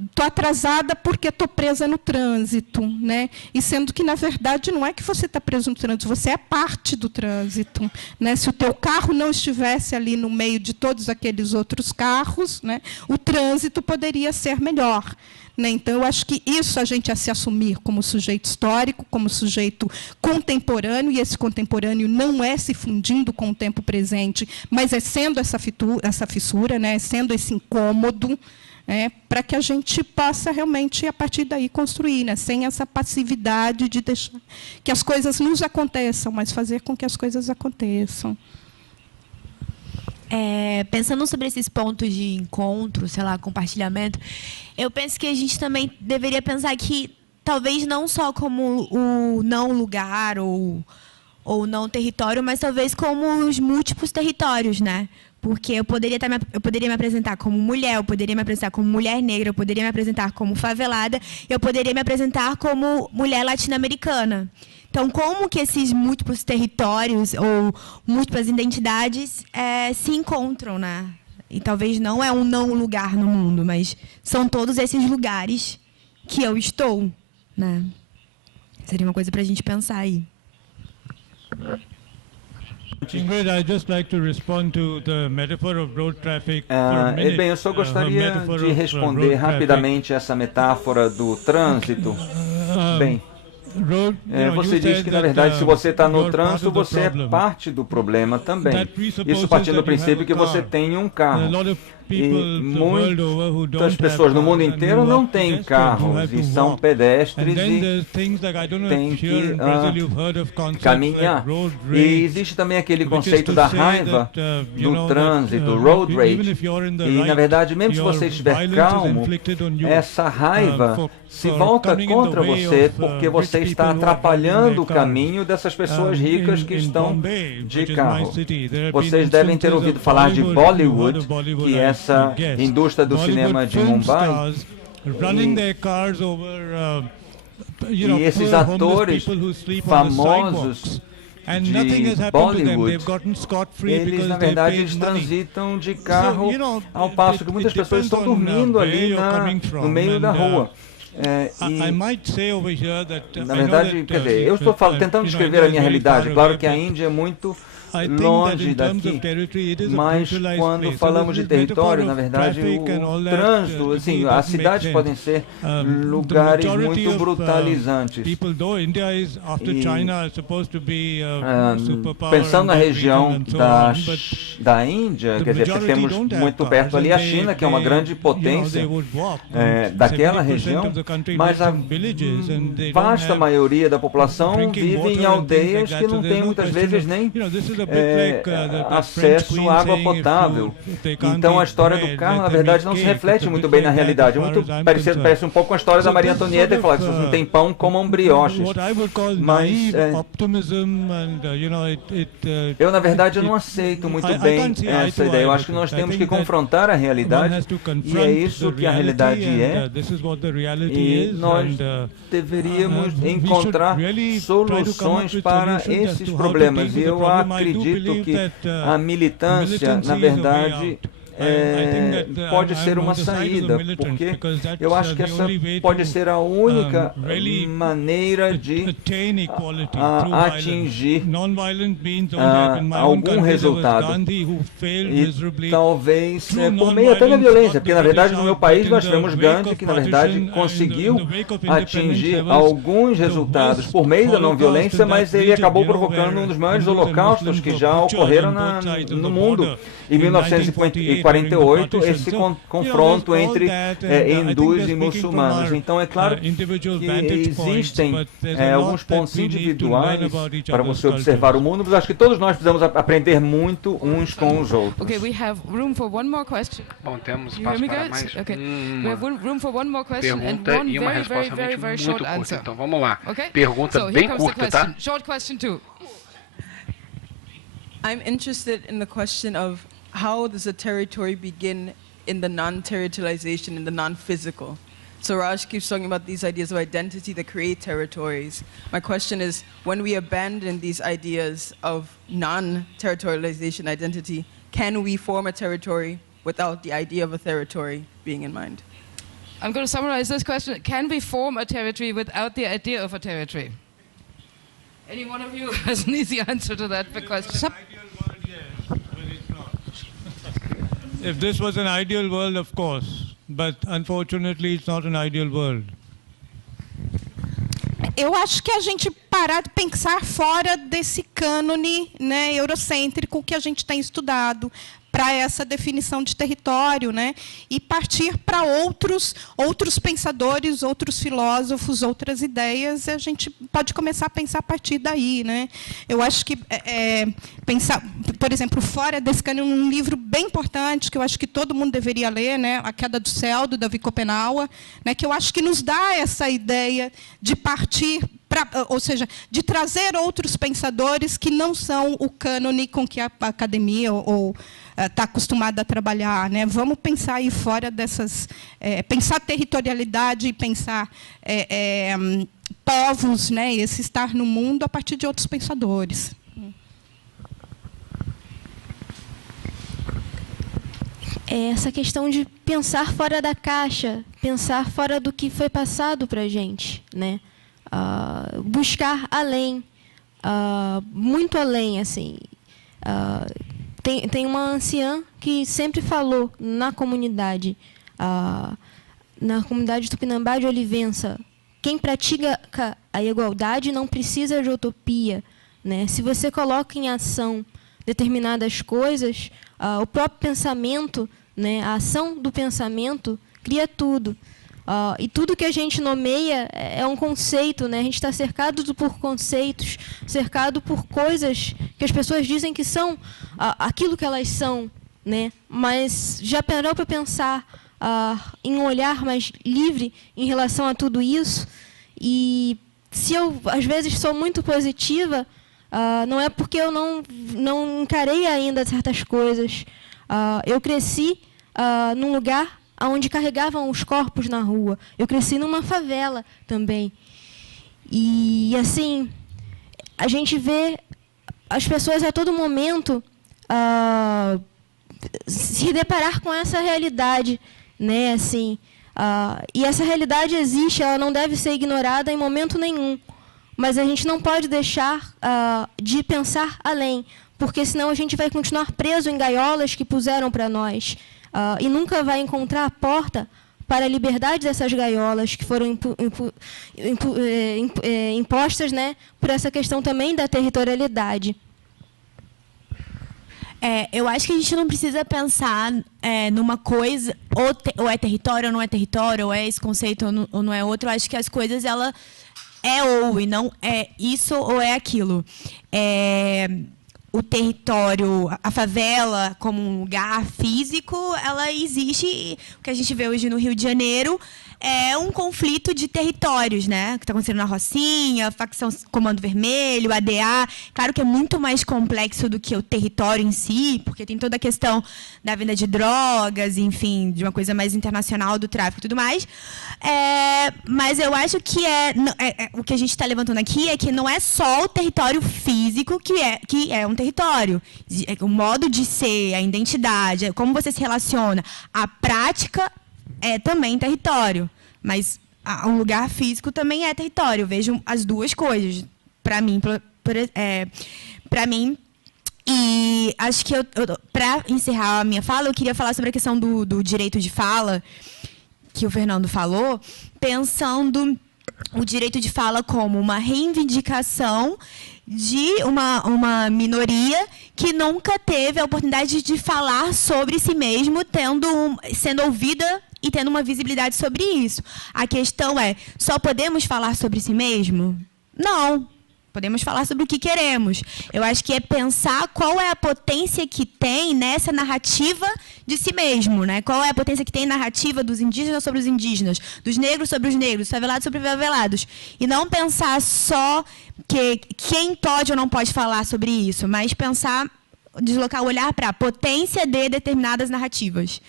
estou atrasada porque estou presa no trânsito, né? E sendo que, na verdade, não é que você está preso no trânsito, você é parte do trânsito, né? Se o teu carro não estivesse ali no meio de todos aqueles outros carros, né, o trânsito poderia ser melhor. Então, eu acho que isso a gente a se assumir como sujeito histórico, como sujeito contemporâneo, e esse contemporâneo não é se fundindo com o tempo presente, mas é sendo essa fissura, né, sendo esse incômodo, para que a gente possa realmente, a partir daí, construir, né, sem essa passividade de deixar que as coisas nos aconteçam, mas fazer com que as coisas aconteçam. Pensando sobre esses pontos de encontro, sei lá, compartilhamento, eu penso que a gente também deveria pensar que talvez não só como o não lugar ou não território, mas talvez como os múltiplos territórios, né? Porque eu poderia me apresentar como mulher, eu poderia me apresentar como mulher negra, eu poderia me apresentar como favelada, eu poderia me apresentar como mulher latino-americana. Então, como que esses múltiplos territórios ou múltiplas identidades se encontram, né? E talvez não é um não lugar no mundo, mas são todos esses lugares que eu estou, né? Seria uma coisa para a gente pensar aí. Ingrid, I'd just like to respond to the metaphor of road traffic. Bem, eu só gostaria de responder rapidamente essa metáfora do trânsito. Bem, você diz que, na verdade, se você está no trânsito, você é parte do problema também. Isso partindo do princípio que você tem um carro. E muitas pessoas no mundo inteiro não têm carros e são pedestres e têm que caminhar. E existe também aquele conceito da raiva do trânsito, road rage. E, na verdade, mesmo se você estiver calmo, essa raiva se volta contra você porque você está atrapalhando o caminho dessas pessoas ricas que estão de carro. Vocês devem ter ouvido falar de Bollywood, que é essa indústria do cinema de Mumbai. E esses atores famosos de Bollywood, eles, na verdade, eles transitam de carro ao passo que muitas pessoas estão dormindo ali no meio da rua. Na verdade, quer dizer, eu estou tentando descrever a minha realidade. Claro que a Índia é muito longe daqui, mas quando falamos de território, na verdade, o trânsito, assim, as cidades podem ser lugares muito brutalizantes. E, pensando na região da Índia, quer dizer, porque temos muito perto ali a China, que é uma grande potência daquela região, mas a vasta maioria da população vive em aldeias que não tem muitas vezes nem acesso à água potável. Então a história do carro, na verdade, não se reflete muito bem na realidade. Parece um pouco com a história da Maria Antonieta, que fala que se não tem pão, comam brioches. Mas eu, na verdade, eu não aceito muito bem essa ideia. Eu acho que nós temos que confrontar a realidade, e é isso que a realidade é, e nós deveríamos encontrar soluções para esses problemas. E eu acredito que a militância, na verdade, pode ser uma saída, porque eu acho que essa pode ser a única maneira de atingir algum resultado. E talvez por meio até da violência, porque na verdade no meu país nós tivemos Gandhi, que na verdade conseguiu atingir alguns resultados por meio da não violência, mas ele acabou provocando um dos maiores holocaustos que já ocorreram no mundo. Em 1948, esse confronto entre hindus e muçulmanos. Então, é claro que existem alguns pontos individuais para você observar o mundo, mas acho que todos nós precisamos aprender muito uns com os outros. Okay, we have room for one more question. Bom, temos espaço para mais we have room for one more question pergunta e uma resposta muito curta. Então, vamos lá. Pergunta bem curta, tá? Short question too. I'm interested in the question of how does a territory begin in the non-territorialization, in the non-physical? So Raj keeps talking about these ideas of identity that create territories. My question is, when we abandon these ideas of non-territorialization identity, can we form a territory without the idea of a territory being in mind? I'm going to summarize this question. Can we form a territory without the idea of a territory? Any one of you has an easy answer to that question? If this was an ideal world, of course, but unfortunately it's not an ideal world. Eu acho que a gente parar de pensar fora desse cânone, né, eurocêntrico que a gente tem estudado para essa definição de território, né, e partir para outros pensadores, outros filósofos, outras ideias, e a gente pode começar a pensar a partir daí, né. Eu acho que pensar, por exemplo, fora desse cânone, um livro bem importante que eu acho que todo mundo deveria ler, né, A Queda do Céu, do Davi Copenaua, né, que eu acho que nos dá essa ideia de partir ou seja, de trazer outros pensadores que não são o cânone com que a academia está acostumada a trabalhar, né? Vamos pensar aí fora dessas, pensar territorialidade e pensar povos, né? Esse estar no mundo a partir de outros pensadores. Essa questão de pensar fora da caixa, pensar fora do que foi passado para a gente, né? Buscar além, muito além, assim. Tem uma anciã que sempre falou na comunidade Tupinambá de Olivença, quem pratica a igualdade não precisa de utopia, né? Se você coloca em ação determinadas coisas, o próprio pensamento, né, a ação do pensamento cria tudo. E tudo que a gente nomeia é um conceito, né? A gente está cercado por conceitos, cercado por coisas que as pessoas dizem que são aquilo que elas são, né? Mas já parou para pensar em um olhar mais livre em relação a tudo isso? E se eu, às vezes, sou muito positiva, não é porque eu não encarei ainda certas coisas. Eu cresci num lugar onde carregavam os corpos na rua. Eu cresci numa favela também. E, assim, a gente vê as pessoas a todo momento se deparar com essa realidade, né? Assim, e essa realidade existe, ela não deve ser ignorada em momento nenhum. Mas a gente não pode deixar de pensar além, porque senão a gente vai continuar preso em gaiolas que puseram para nós. E nunca vai encontrar a porta para a liberdade dessas gaiolas que foram impostas, né, por essa questão também da territorialidade. Eu acho que a gente não precisa pensar numa coisa, ou é território ou não é território, ou é esse conceito ou não é outro. Eu acho que as coisas, ela é ou, e não é isso ou é aquilo. O território, a favela como um lugar físico, ela existe. O que a gente vê hoje no Rio de Janeiro é um conflito de territórios, né? Que está acontecendo na Rocinha, facção Comando Vermelho, ADA. Claro que é muito mais complexo do que o território em si, porque tem toda a questão da venda de drogas, enfim, de uma coisa mais internacional do tráfico e tudo mais. Mas eu acho que o que a gente está levantando aqui é que não é só o território físico que é um território. O modo de ser, a identidade, como você se relaciona, a prática é também território, mas um lugar físico também é território. Eu vejo as duas coisas, para mim. Para mim, e acho que para encerrar a minha fala, eu queria falar sobre a questão do direito de fala, que o Fernando falou, pensando o direito de fala como uma reivindicação de uma minoria que nunca teve a oportunidade de falar sobre si mesmo, sendo ouvida e tendo uma visibilidade sobre isso. A questão é, só podemos falar sobre si mesmo? Não. Podemos falar sobre o que queremos. Eu acho que é pensar qual é a potência que tem nessa narrativa de si mesmo, né? Qual é a potência que tem narrativa dos indígenas sobre os indígenas, dos negros sobre os negros, dos favelados sobre os favelados. E não pensar só que quem pode ou não pode falar sobre isso, mas pensar, deslocar o olhar para a potência de determinadas narrativas.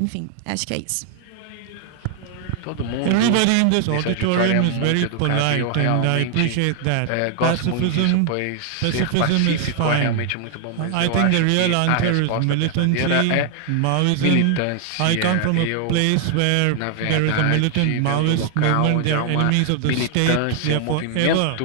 Enfim, acho que é isso. Todo mundo Everybody in this auditorium is very polite, and I appreciate that. Pacifism is fine. I think the real answer is militancy, Maoism. I come from a place where there is a militant Maoist movement. They are enemies of the state. They are forever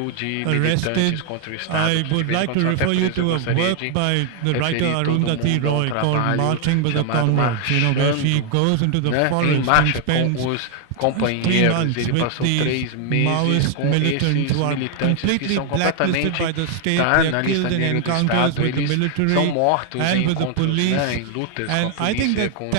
arrested. I would like to refer you to a work by the writer Arundhati Roy called Marching with the Comrades, where she goes into the forest and spends companheiros, ele passou 3 meses com esses militantes que são completamente na lista negra do Estado. Eles são mortos em encontros, em lutas com a polícia, com os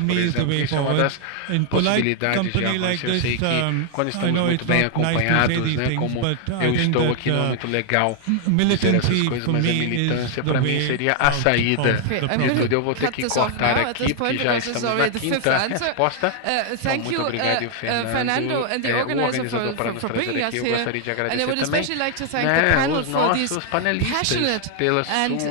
militares, por exemplo. Isso é uma das possibilidades de avanço. Eu sei que quando estamos muito bem acompanhados, como eu estou aqui, não é muito legal dizer essas coisas, mas a militância para mim seria a saída de tudo. Eu vou ter que cortar aqui, porque já estamos na quinta resposta. Muito obrigado. Fernando and the organizer for bringing us here, and I would especially like to thank the panel for these passionate and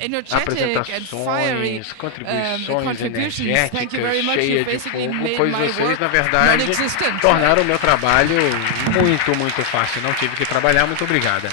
energetic and fiery contributions. Thank you very much. You basically made my work non-existent. Tornaram o meu trabalho muito fácil. Não tive que trabalhar. Muito obrigada.